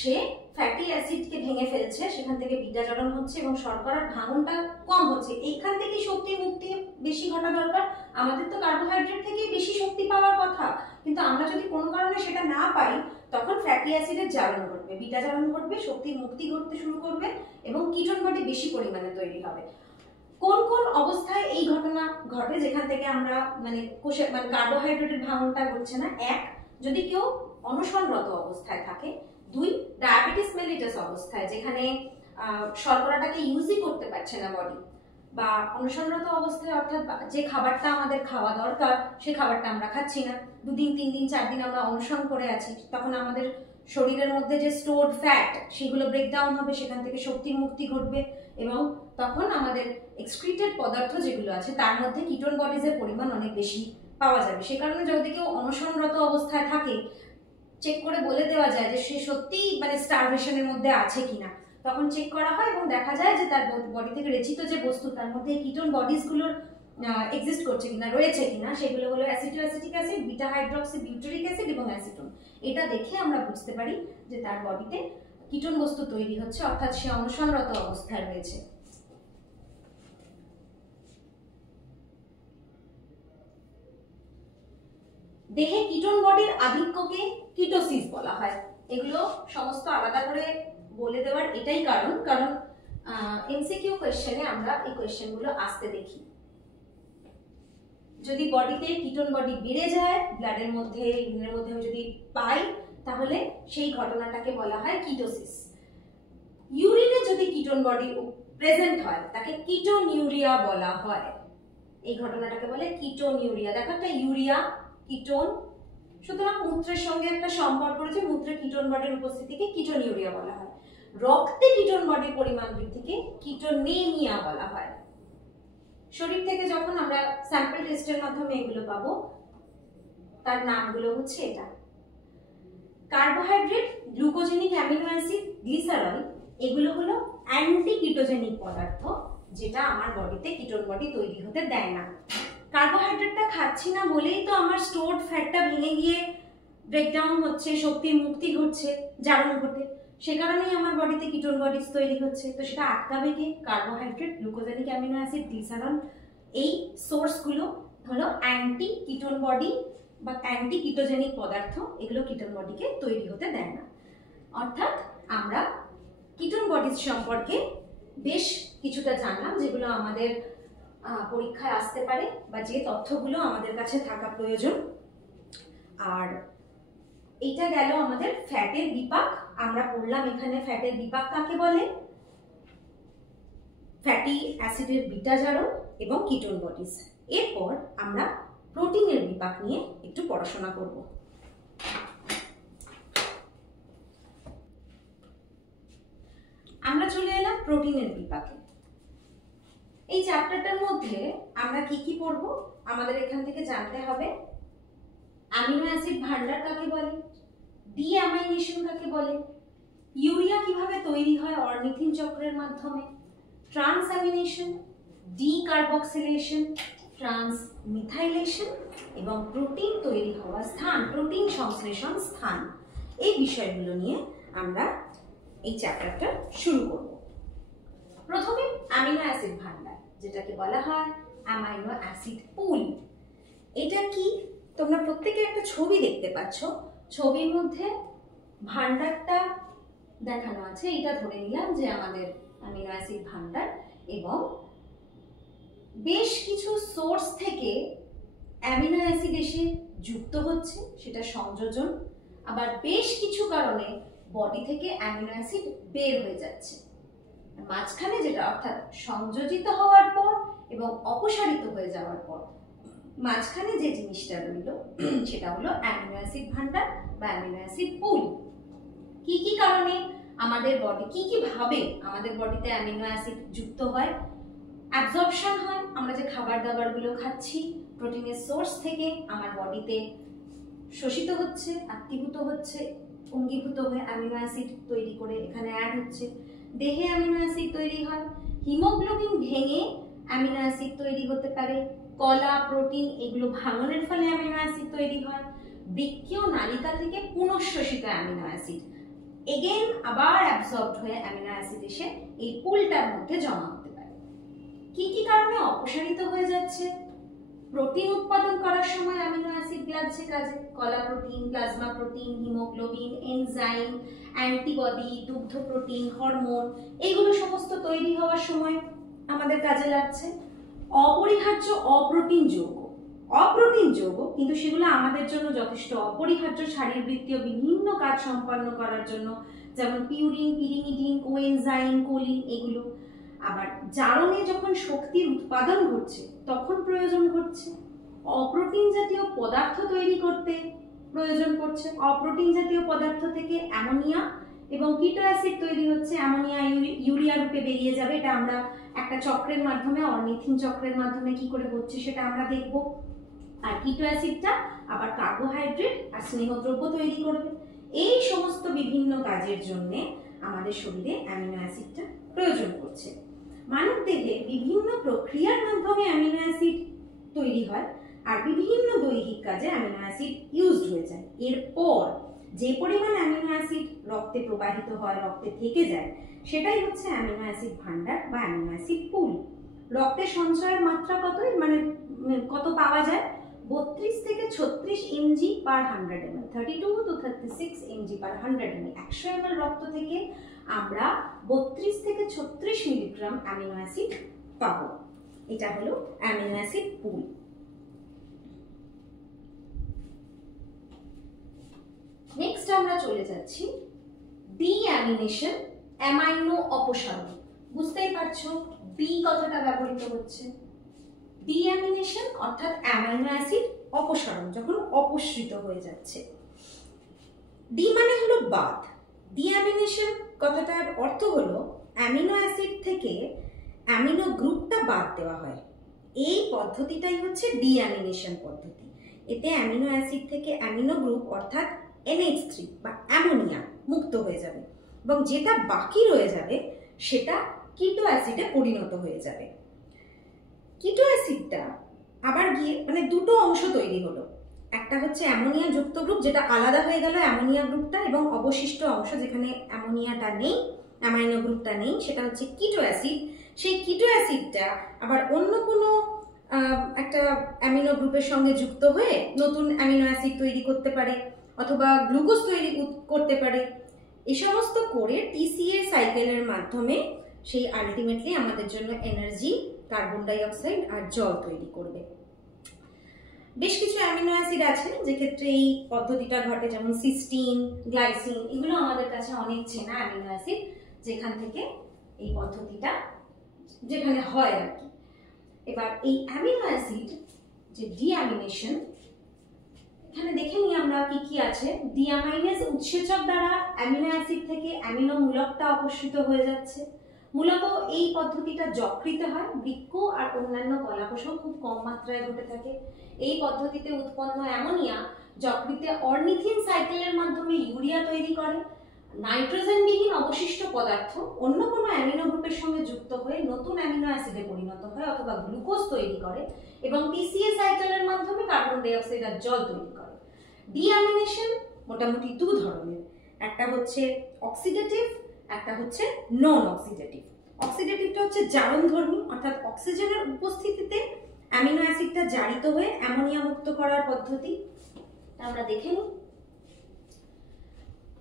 সে ফ্যাটি অ্যাসিডকে ভেঙে ফেলছে, সেখান থেকে বিটা জারণ হচ্ছে এবং শর্করার ভাঙনটা কম হচ্ছে। এইখান থেকে শক্তির মুক্তি বেশি ঘটা দরকার। আমাদের তো কার্বোহাইড্রেট থেকেই বেশি শক্তি পাওয়ার কথা, কিন্তু আমরা যদি কোনো কারণে সেটা না পাই তখন ফ্যাটি অ্যাসিডের জারণ ঘটবে, বিটা জারণ ঘটবে, শক্তির মুক্তি ঘটতে শুরু করবে এবং কিটোন বডি বেশি পরিমাণে তৈরি হবে। কোন কোন অবস্থায় এই ঘটনা ঘটে যেখান থেকে আমরা মানে কোষে মানে কার্বোহাইড্রেটের ভাঙনটা ঘটছে না? এক, যদি কেউ অনশনরত অবস্থায় থাকে। দুই, ডায়াবেটিস মেলিটাস অবস্থায়, যেখানে শর্করাটাকে ইউজই করতে পারছে না বডি, বা অনশনরত অবস্থায় অর্থাৎ যে খাবারটা আমাদের খাওয়া দরকার সে খাবারটা আমরা খাচ্ছি না, 2 দিন 3 দিন 4 দিন আমরা অনশন করে আছি, তখন আমাদের শরীরের মধ্যে যে স্টোরড ফ্যাট সেগুলো ব্রেকডাউন হবে, সেখান থেকে শক্তির মুক্তি ঘটবে এবং তখন আমাদের এক্সক্রিটেড পদার্থ যেগুলো আছে তার মধ্যে কিটোন বডিজের পরিমাণ অনেক বেশি পাওয়া যাবে। সে কারণে যদি কেউ অনশনরত অবস্থায় থাকে চেক করে বলে দেওয়া যায় যে সে সত্যিই মানে স্টারভেশনের মধ্যে আছে কিনা, তখন চেক করা হয় এবং দেখা যায় যে তার বডি থেকে রেচিত যে বস্তু তার মধ্যে কিটোন বডিজগুলোর এক্সিস্ট করছে কিনা, রয়েছে কিনা, সেগুলো হলো acetoacetic acid, beta hydroxy butyric acid এবং অ্যাসিটোন। এটা দেখে আমরা বুঝতে পারি যে তার বডিতে কিটোন বস্তু তৈরি হচ্ছে, অর্থাৎ সে অনশনরত অবস্থায় রয়েছে। দেহে কিটোন বডির আধিক্যকে কিটোসিস বলা হয়। এগুলো সমস্ত আলাদা করে বলে দেওয়ার এটাই কারণ এমসিকিউ কোশ্চেনে আমরা এই কোশ্চেনগুলো আসতে দেখি। যদি বডিতে কিটোন বডি বেড়ে যায়, ব্লাডের মধ্যে ইউরিনের মধ্যে যদি পাই, তাহলে সেই ঘটনাটাকে বলা হয় কিটোসিস। ইউরিনে যদি কিটোন বডি প্রেজেন্ট হয় তাকে কিটোনিউরিয়া বলা হয়। এই ঘটনাটাকে বলে কিটোনিউরিয়া। দেখো একটা ইউরিয়া, কিটোন, সুতরাং মূত্রের সঙ্গে একটা সম্পর্ক রয়েছে, মূত্রে কিটোন বডির উপস্থিতিকে কিটোনিউরিয়া বলা হয়। রক্তে কিটোন বডির পরিমাণ বৃদ্ধিকে কিটোনেমিয়া বলা হয়। শরীর থেকে যখন আমরা স্যাম্পল টেস্টের মাধ্যমে এগুলো পাবো, তার নামগুলো হচ্ছে এটা: carbohydrate, glucogenic amino acid, glycerol, এগুলো হলো অ্যান্টি কিটোজেনিক পদার্থ, যেটা আমার বডিতে কিটোন বডি তৈরি হতে দেয় না। কার্বোহাইড্রেটটা খাচ্ছি না বলেই তো আমার স্টোরড ফ্যাটটা ভেঙে গিয়ে ব্রেকডাউন হচ্ছে, শক্তির মুক্তি ঘটছে, জারণ ঘটে, সে কারণেই আমার বডিতে কিটোন বডিজ তৈরি হচ্ছে। তো সেটা আটকাবে কে? Carbohydrate, glucogenic amino acid, glycerol, এই সোর্সগুলো হলো অ্যান্টি কিটোন বডি বা অ্যান্টি কিটোজেনিক পদার্থ, এগুলো কিটোন বডিকে তৈরি হতে দেয় না। অর্থাৎ আমরা কিটোন বডিজ সম্পর্কে বেশ কিছুটা জানলাম, যেগুলো আমাদের পরীক্ষায় আসতে পারে বা যে তথ্যগুলো আমাদের কাছে থাকা প্রয়োজন। আর এইটা গেল আমাদের ফ্যাটের বিপাক। আমরা পড়লাম এখানে ফ্যাটের বিপাক কাকে বলে, ফ্যাটি অ্যাসিডের বিটা জারণ এবং কিটোন বডিজ। এরপর আমরা প্রোটিনের বিপাক নিয়ে একটু পড়াশোনা করব। আমরা চলে এলাম প্রোটিনের বিপাকে। এই চ্যাপ্টারটার মধ্যে আমরা কি কি পড়বো? আমাদের এখান থেকে জানতে হবে অ্যামিনো অ্যাসিড ভান্ডার কাকে বলে, ডিঅ্যামাইনেশন কাকে বলে, ইউরিয়া কিভাবে তৈরি হয় অর্নিথিন চক্রের মাধ্যমে, ট্রান্সঅ্যামিনেশন, ডিকার্বক্সিলেশন, ট্রান্সমিথাইলেশন এবং প্রোটিন তৈরি হওয়ার স্থান, প্রোটিন সংশ্লেষণ স্থান, এই বিষয়গুলো নিয়ে আমরা এই চ্যাপ্টারটা শুরু করব। প্রথমে অ্যামিনো অ্যাসিড ভান্ডার, যেটাকে বলা হয় অ্যামাইনো অ্যাসিড পুল। এটা কি? তোমরা প্রত্যেকে একটা ছবি দেখতে পাচ্ছ, ছবির মধ্যে ভান্ডারটা দেখানো আছে। এটা ধরে নিলাম যে আমাদের অ্যামিনো অ্যাসিড ভান্ডার, এবং বেশ কিছু সোর্স থেকে অ্যামিনো অ্যাসিড এসে যুক্ত হচ্ছে, সেটা সংযোজন। আবার বেশ কিছু কারণে বডি থেকে অ্যামিনো অ্যাসিড বের হয়ে যাচ্ছে। মাঝখানে যেটা অর্থাৎ সংযোজিত হওয়ার পর এবং অপসারিত হয়ে যাওয়ার পর মাঝখানে যে জিনিসটা রইল সেটা হলো অ্যামিনো অ্যাসিড ভান্ডার বা অ্যামিনো অ্যাসিড পুল। কি কি কারণে আমাদের বডি, কি কি ভাবে আমাদের বডিতে অ্যামিনো অ্যাসিড যুক্ত হয়? অ্যাবজর্পশন হয়, আমরা যে খাবার দাবারগুলো খাচ্ছি প্রোটিনের সোর্স থেকে আমার বডিতে শোষিত হচ্ছে, আত্মীভূত হচ্ছে, অঙ্গীভূত হয়ে অ্যামিনো অ্যাসিড তৈরি করে এখানে অ্যাড হচ্ছে। দেহে অ্যামিনো অ্যাসিড তৈরি হয়, হিমোগ্লোবিন ভেঙে অ্যামিনো অ্যাসিড তৈরি হতে পারে, কলা, প্রোটিন এগুলো ভাঙনের ফলে অ্যামিনো অ্যাসিড তৈরি হয়, বৃক্কীয় নালিকা থেকে পুনঃশোষিত অ্যামিনো অ্যাসিড এগেন আবার অ্যাবসর্বড হয়ে অ্যামিনো অ্যাসিড এসে এই পুলটার মধ্যে জমা হতে পারে। কি কি কারণে অপসারিত হয়ে যাচ্ছে? প্রোটিন উৎপাদন করার সময় অ্যামিনো অ্যাসিড লাগছে কাজে, কলা protein, plasma protein, haemoglobin, enzyme, antibody, দুগ্ধ প্রোটিন, হরমোন এইগুলো সমস্ত তৈরি হওয়ার সময় আমাদের কাজে লাগছে। অপরিহার্য অপ্রোটিন যৌগ কিন্তু সেগুলো আমাদের জন্য যথেষ্ট অপরিহার্য শারীরবৃত্তীয় বিভিন্ন কাজ সম্পন্ন করার জন্য, যেমন পিউরিন, পিরিমিডিন, কোএনজাইম, কোলিন এগুলো। আবার জারণে যখন শক্তির উৎপাদন ঘটছে তখন প্রয়োজন ঘটছে। অপ্রোটিন জাতীয় পদার্থ তৈরি করতে প্রয়োজন পড়ছে। অপ্রোটিন জাতীয় পদার্থ থেকে অ্যামোনিয়া এবং কিটো অ্যাসিড তৈরি হচ্ছে, অ্যামোনিয়া ইউরিয়া রূপে বেরিয়ে যাবে। এটা আমরা একটা চক্রের মাধ্যমে, অর্নিথিন চক্রের মাধ্যমে কি করে হচ্ছে সেটা আমরা দেখব। আর কিটো অ্যাসিডটা আবার কার্বোহাইড্রেট আর স্নেহদ্রব্য তৈরি করবে। এই সমস্ত বিভিন্ন কাজের জন্য আমাদের শরীরে অ্যামিনো অ্যাসিডটা প্রয়োজন পড়ছে। মানব দেহে বিভিন্ন প্রক্রিয়ার মাধ্যমে অ্যামিনো অ্যাসিড তৈরি হয় আর বিভিন্ন দৈহিক কাজে অ্যামিনো অ্যাসিড ইউজড হয়ে যায়। এরপর যে পরিমাণ অ্যামিনো অ্যাসিড রক্তে প্রবাহিত হয়, রক্তে থেকে যায়, সেটাই হচ্ছে অ্যামিনো অ্যাসিড ভান্ডার বা অ্যামিনো অ্যাসিড পুল। রক্তে সঞ্চয়ের মাত্রা কত পাওয়া যায়? 32 থেকে 36 mg per 100 ml, 32 to 36 mg per 100 ml। 100 ml রক্ত থেকে আমরা 32 থেকে 36 মিলিগ্রাম অ্যামিনো অ্যাসিড পাবো। এটা হলো অ্যামিনো অ্যাসিড পুল। নেক্সট আমরা চলে যাচ্ছি ডিঅ্যামিনেশন, অ্যামাইনো অপসারণ। বুঝতেই পারছো ডি কথাটা ব্যবহৃত হচ্ছে। ডিঅ্যামিনেশন অর্থাৎ অ্যামাইনো অ্যাসিড অপসারণ, যখন অপসৃত হয়ে যাচ্ছে। ডি মানে হলো বাদ। ডিঅ্যামিনেশন কথাটার অর্থ হলো অ্যামিনো অ্যাসিড থেকে অ্যামিনো গ্রুপটা বাদ দেওয়া হয়। এই পদ্ধতিটাই হচ্ছে ডিঅ্যামিনেশন পদ্ধতি। এতে অ্যামিনো অ্যাসিড থেকে অ্যামিনো গ্রুপ অর্থাৎ NH3 বা অ্যামোনিয়া মুক্ত হয়ে যাবে এবং যেটা বাকি রয়ে যাবে সেটা কিটো অ্যাসিডে পরিণত হয়ে যাবে। কিটো অ্যাসিডটা আবার গিয়ে দুটো অংশ তৈরি হলো। একটা হচ্ছে অ্যামোনিয়া যুক্ত গ্রুপ, যেটা আলাদা হয়ে গেল অ্যামোনিয়া গ্রুপটা, এবং অবশিষ্ট অংশ যেখানে অ্যামোনিয়াটা নেই, অ্যামাইনো গ্রুপটা নেই, সেটা হচ্ছে কিটো অ্যাসিড। সেই কিটো অ্যাসিডটা আবার অন্য কোনো একটা অ্যামিনো গ্রুপের সঙ্গে যুক্ত হয়ে নতুন অ্যামিনো অ্যাসিড তৈরি করতে পারে অথবা গ্লুকোজ তৈরি করতে পারে। এই সমস্ত করে TCA সাইকেলের মাধ্যমে সেই আলটিমেটলি আমাদের জন্য এনার্জি, কার্বন ডাই অক্সাইড আর জল তৈরি করবে। বেশ কিছু অ্যামিনো অ্যাসিড আছে যেক্ষেত্রে এই পদ্ধতিটা ঘটে, যেমন সিস্টিন, গ্লাইসিন, এগুলো আমাদের কাছে অনেক চেনা অ্যামিনো অ্যাসিড, যেখান থেকে এই পদ্ধতিটা যেখানে হয় আর কি। এবার এই অ্যামিনো অ্যাসিড যে ডিঅ্যামিনেশন, এখানে দেখে নিই আমরা কি কি আছে। ডিঅ্যামাইনেজ উৎসেচক দ্বারা অ্যামিনো অ্যাসিড থেকে অ্যামিনো মূলকটা অপসৃত হয়ে যাচ্ছে। মূলত এই পদ্ধতিটা যকৃতে হয়, বৃক্ক আর অন্যান্য কলাকোষেও খুব কম মাত্রায় ঘটে থাকে। এই পদ্ধতিতে উৎপন্ন অ্যামোনিয়া যকৃতে অর্নিথিন সাইকেলের মাধ্যমে ইউরিয়া তৈরি করে। নাইট্রোজেনবিহীন অবশিষ্ট পদার্থ অন্য কোনো অ্যামিনো গ্রুপের সঙ্গে যুক্ত হয়ে নতুন অ্যামিনো অ্যাসিডে পরিণত হয় অথবা গ্লুকোজ তৈরি করে এবং TCA সাইকেলের মাধ্যমে কার্বন ডাই অক্সাইড আর জল তৈরি করে। ডিঅ্যামিনেশন মোটামুটি দু ধরনের, একটা হচ্ছে অক্সিডেটিভ, একটা হচ্ছে নন অক্সিডেটিভ। অক্সিডেটিভটা হচ্ছে জারণধর্মী, অর্থাৎ অক্সিজেনের উপস্থিতিতে অ্যামিনো অ্যাসিডটা জারিত হয়ে অ্যামোনিয়া মুক্ত করার পদ্ধতি। আমরা দেখে নিই।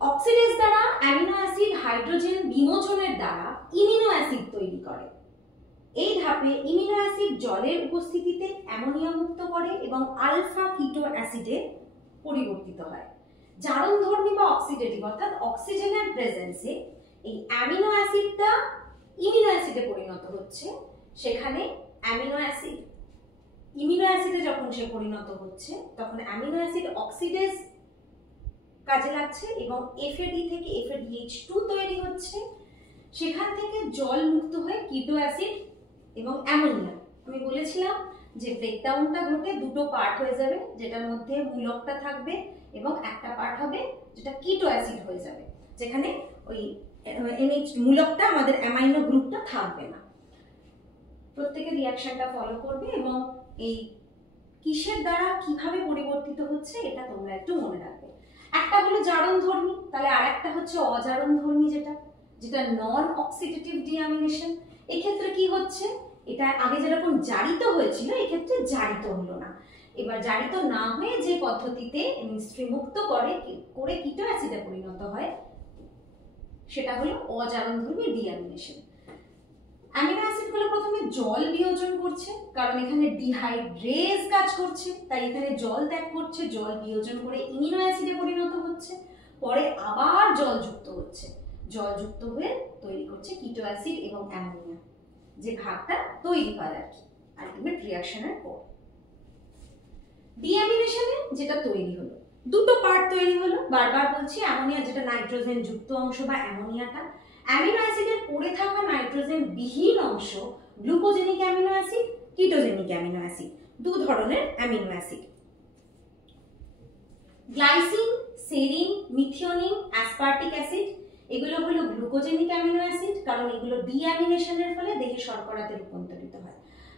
অক্সিডেজ দ্বারা অ্যামিনো অ্যাসিড হাইড্রোজেন বিমোচনের দ্বারা ইমিনো অ্যাসিড তৈরি করে। এই ধাপে ইমিনো অ্যাসিড জলের উপস্থিতিতে অ্যামোনিয়া মুক্ত করে এবং আলফা কিটো অ্যাসিডে পরিবর্তিত হয়। জারণধর্মী বা অক্সিডেটিভ অর্থাৎ অক্সিজেনের প্রেজেন্সে এই অ্যামিনো অ্যাসিডটা ইমিনো অ্যাসিডে পরিণত হচ্ছে। সেখানে ইমিনো অ্যাসিডে যখন সে পরিণত হচ্ছে তখন অ্যামিনো অ্যাসিড অক্সিডেজ কাজে লাগছে এবং FAD থেকে FADH2 তৈরি হচ্ছে। সেখান থেকে জল মুক্ত হয়ে কিটো অ্যাসিড এবং অ্যামোনিয়া। আমি বলেছিলাম যে ব্রেকডাউনটা ঘটে দুটো পার্ট হয়ে যাবে, যেটার মধ্যে মূলকটা থাকবে এবং একটা পার্ট হবে যেটা কিটো অ্যাসিড হয়ে যাবে, যেখানে ওই NH মূলকটা আমাদের অ্যামাইনো গ্রুপটা থাকবে না। প্রত্যেকের রিয়াকশনটা ফলো করবে এবং এই কিসের দ্বারা কিভাবে পরিবর্তিত হচ্ছে এটা তোমরা একটু মনে রাখবে। একটা হলো জারণধর্মী, তাহলে আরেকটা হচ্ছে অজারণধর্মী, যেটা নন অক্সিডেটিভ ডিঅ্যামিনেশন। এক্ষেত্রে কি হচ্ছে, এটা আগে যেরকম জারিত হয়েছিল এক্ষেত্রে জারিত হলো না। এবার জারিত না হয়ে যে পদ্ধতিতে মিশ্রিমুক্ত করে কিটো অ্যাসিডে পরিণত হয় সেটা হলো অজারণধর্মী ডিঅ্যামিনেশন। অ্যামিনো অ্যাসিডগুলো প্রথমে জল বিয়োজন করছে, কারণ এখানে ডিহাইড্রেজ কাজ করছে, তাই এখানে জল ত্যাগ করছে, জল বিয়োজন করে ইমিনো অ্যাসিডে পরিণত হচ্ছে, পরে আবার জল যুক্ত হচ্ছে, জল যুক্ত হয়ে তৈরি করছে কিটো অ্যাসিড এবং অ্যামোনিয়া, যে ভাগটা তৈরি হয় আর কি আলটিমেট রিঅ্যাকশনের পর। ডিঅ্যামিনেশনে যেটা তৈরি হলো, দুটো পার্ট তৈরি হলো, বারবার বলছি, অ্যামোনিয়া যেটা নাইট্রোজেন যুক্ত অংশ বা অ্যামোনিয়াটা, অ্যামিনো অ্যাসিডের পড়ে থাকা নাইট্রোজেন বিহীন অংশ glucogenic amino acid, ketogenic amino acid, দু ধরনের amino acid. Glycine, serine, methionine, aspartic acid এগুলো হলো গ্লুকোজেনিক অ্যামিনো অ্যাসিড, কারণ এগুলো ডিঅ্যামিনেশনের ফলে দেহে শর্করাতে রূপান্তরিত হয়।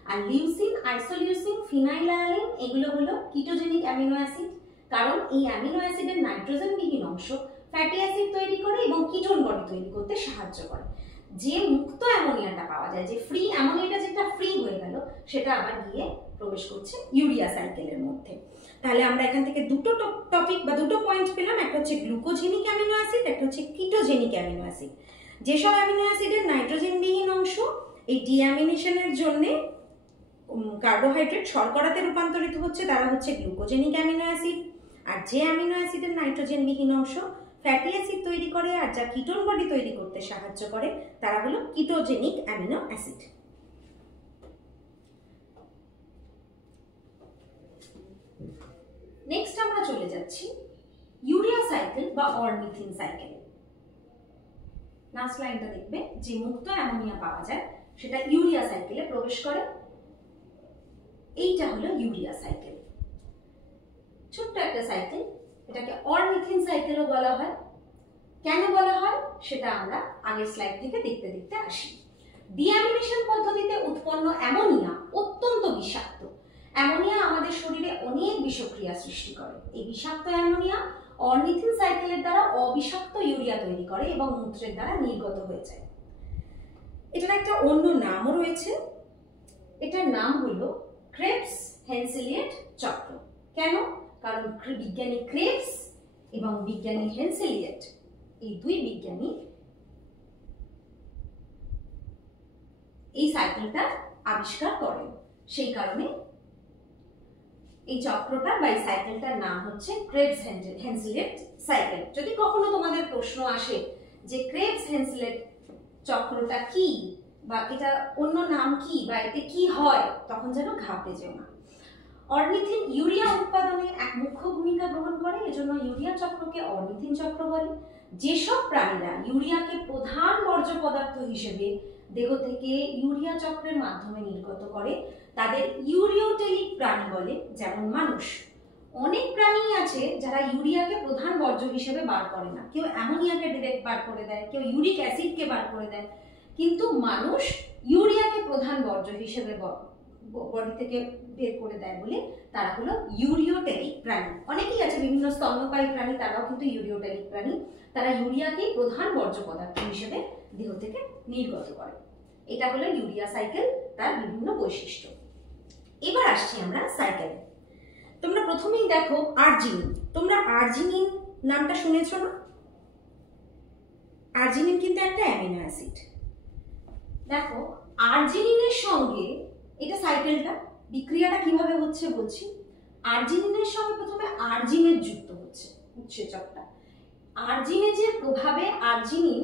আর লিউসিন, আইসোলিউসিন, ফিনাইলঅ্যালানিন এগুলো হলো কিটোজেনিক অ্যামিনো অ্যাসিড, কারণ এই অ্যামিনো অ্যাসিডের নাইট্রোজেন বিহীন অংশ ফ্যাটি অ্যাসিড তৈরি করে এবং কিটোন বডি তৈরি করতে সাহায্য করে। যে মুক্ত অ্যামোনিয়াটা পাওয়া যায়, যে ফ্রি অ্যামোনিয়াটা যেটা ফ্রি হয়ে গেল, সেটা আবার গিয়ে প্রবেশ করছে ইউরিয়া সাইকেলের মধ্যে। তাহলে আমরা এখান থেকে দুটো টপিক বা দুটো পয়েন্ট পেলাম, একটা হচ্ছে গ্লুকোজেনিক অ্যামিনো অ্যাসিড, একটা হচ্ছে কিটোজেনিক অ্যামিনো অ্যাসিড। যেসব অ্যামিনো অ্যাসিডের নাইট্রোজেন বিহীন অংশ এই ডিঅ্যামিনেশনের জন্য কার্বোহাইড্রেট শর্করাতে রূপান্তরিত হচ্ছে তারা হচ্ছে গ্লুকোজেনিক অ্যামিনো অ্যাসিড, আর যে অ্যামিনো অ্যাসিডের নাইট্রোজেন বিহীন অংশ ফ্যাটি অ্যাসিড তৈরি করে আর যা কিটোন বডি তৈরি করতে সাহায্য করে তারা হলো কিটোজেনিক অ্যামিনো অ্যাসিড। নেক্সট আমরা চলে যাচ্ছি ইউরিয়া সাইকেল বা অরনিথিন সাইকেল। লাস্ট লাইনটা দেখবে, যে মুক্ত অ্যামোনিয়া পাওয়া যায় সেটা ইউরিয়া সাইকেলে প্রবেশ করে, এইটা হলো ইউরিয়া সাইকেল। ছোট্ট একটা সাইকেল, এটাকে অরনিথিন সাইকেলও বলা হয়। কেন বলা হয় সেটা আমরা আগের স্লাইড থেকে দেখতে দেখতে আসি। ডিঅ্যামিনেশন পদ্ধতিতে উৎপন্ন অ্যামোনিয়া অত্যন্ত বিষাক্ত। অ্যামোনিয়া আমাদের শরীরে অনেক বিষক্রিয়া সৃষ্টি করে। এই বিষাক্ত অ্যামোনিয়া অরনিথিন সাইকেলের দ্বারা অবিষাক্ত ইউরিয়া তৈরি করে এবং মূত্রের দ্বারা নির্গত হয়ে যায়। এটার একটা অন্য নামও রয়েছে, এটার নাম হলো ক্রেবস হেন্সেলিয়েট চক্র। কেন? কারণ বিজ্ঞানী ক্রেবস এবং বিজ্ঞানী হেন্সেলিয়েট এই দুই বিজ্ঞানী এই সাইকেলটা আবিষ্কার করেন, সেই কারণে এই চক্রটা বা এই সাইকেলটার নাম হচ্ছে ক্রেবস হেন্সেলিয়েট সাইকেল। যদি কখনো তোমাদের প্রশ্ন আসে যে ক্রেবস হেন্সেলিয়েট চক্রটা কি বা এটা অন্য নাম কি বা এতে কি হয়, তখন যেন ঘাবড়ে যেও না। অরনিথিন ইউরিয়া উৎপাদনে এক মুখ্য ভূমিকা গ্রহণ করে, এজন্য ইউরিয়া চক্রকে অরনিথিন চক্র বলে। যেসব প্রাণীরা ইউরিয়াকে প্রধান বর্জ্য পদার্থ হিসেবে দেহ থেকে ইউরিয়া চক্রের মাধ্যমে নির্গত করে তাদের ইউরিওটেলিক প্রাণী বলে, যেমন মানুষ। অনেক প্রাণী আছে যারা ইউরিয়াকে প্রধান বর্জ্য হিসেবে বার করে না, কেউ অ্যামোনিয়াকে ডিরেক্ট বার করে দেয়, কেউ ইউরিক অ্যাসিডকে বার করে দেয়, কিন্তু মানুষ ইউরিয়াকে প্রধান বর্জ্য হিসেবে বডি থেকে বের করে দেয় বলে তারা হলো ইউরিওটেলিক প্রাণী। অনেকেই আছে বিভিন্ন স্তন্যপায়ী প্রাণী, তারাও কিন্তু ইউরিওটেলিক প্রাণী, তারা ইউরিয়াকে প্রধান বর্জ্য পদার্থ হিসেবে দেহ থেকে নির্গত করে। এটা হলো ইউরিয়া সাইকেল, তার বিভিন্ন বৈশিষ্ট্য। এবার আসছি আমরা সাইকেলে। তোমরা প্রথমেই দেখো আর্জিনিন। তোমরা আর্জিনিন নামটা শুনেছো না? আর্জিনিন কিন্তু একটা অ্যামিনো অ্যাসিড। দেখো আর্জিনিনের সঙ্গে এটা সাইকেলটা বিক্রিয়াটা কিভাবে হচ্ছে বলছি। আর্জিনিনের সঙ্গে প্রথমে আর্জিনেট যুক্ত হচ্ছে উৎসেচকটা। আর্জিনেজের প্রভাবে আর্জিনিন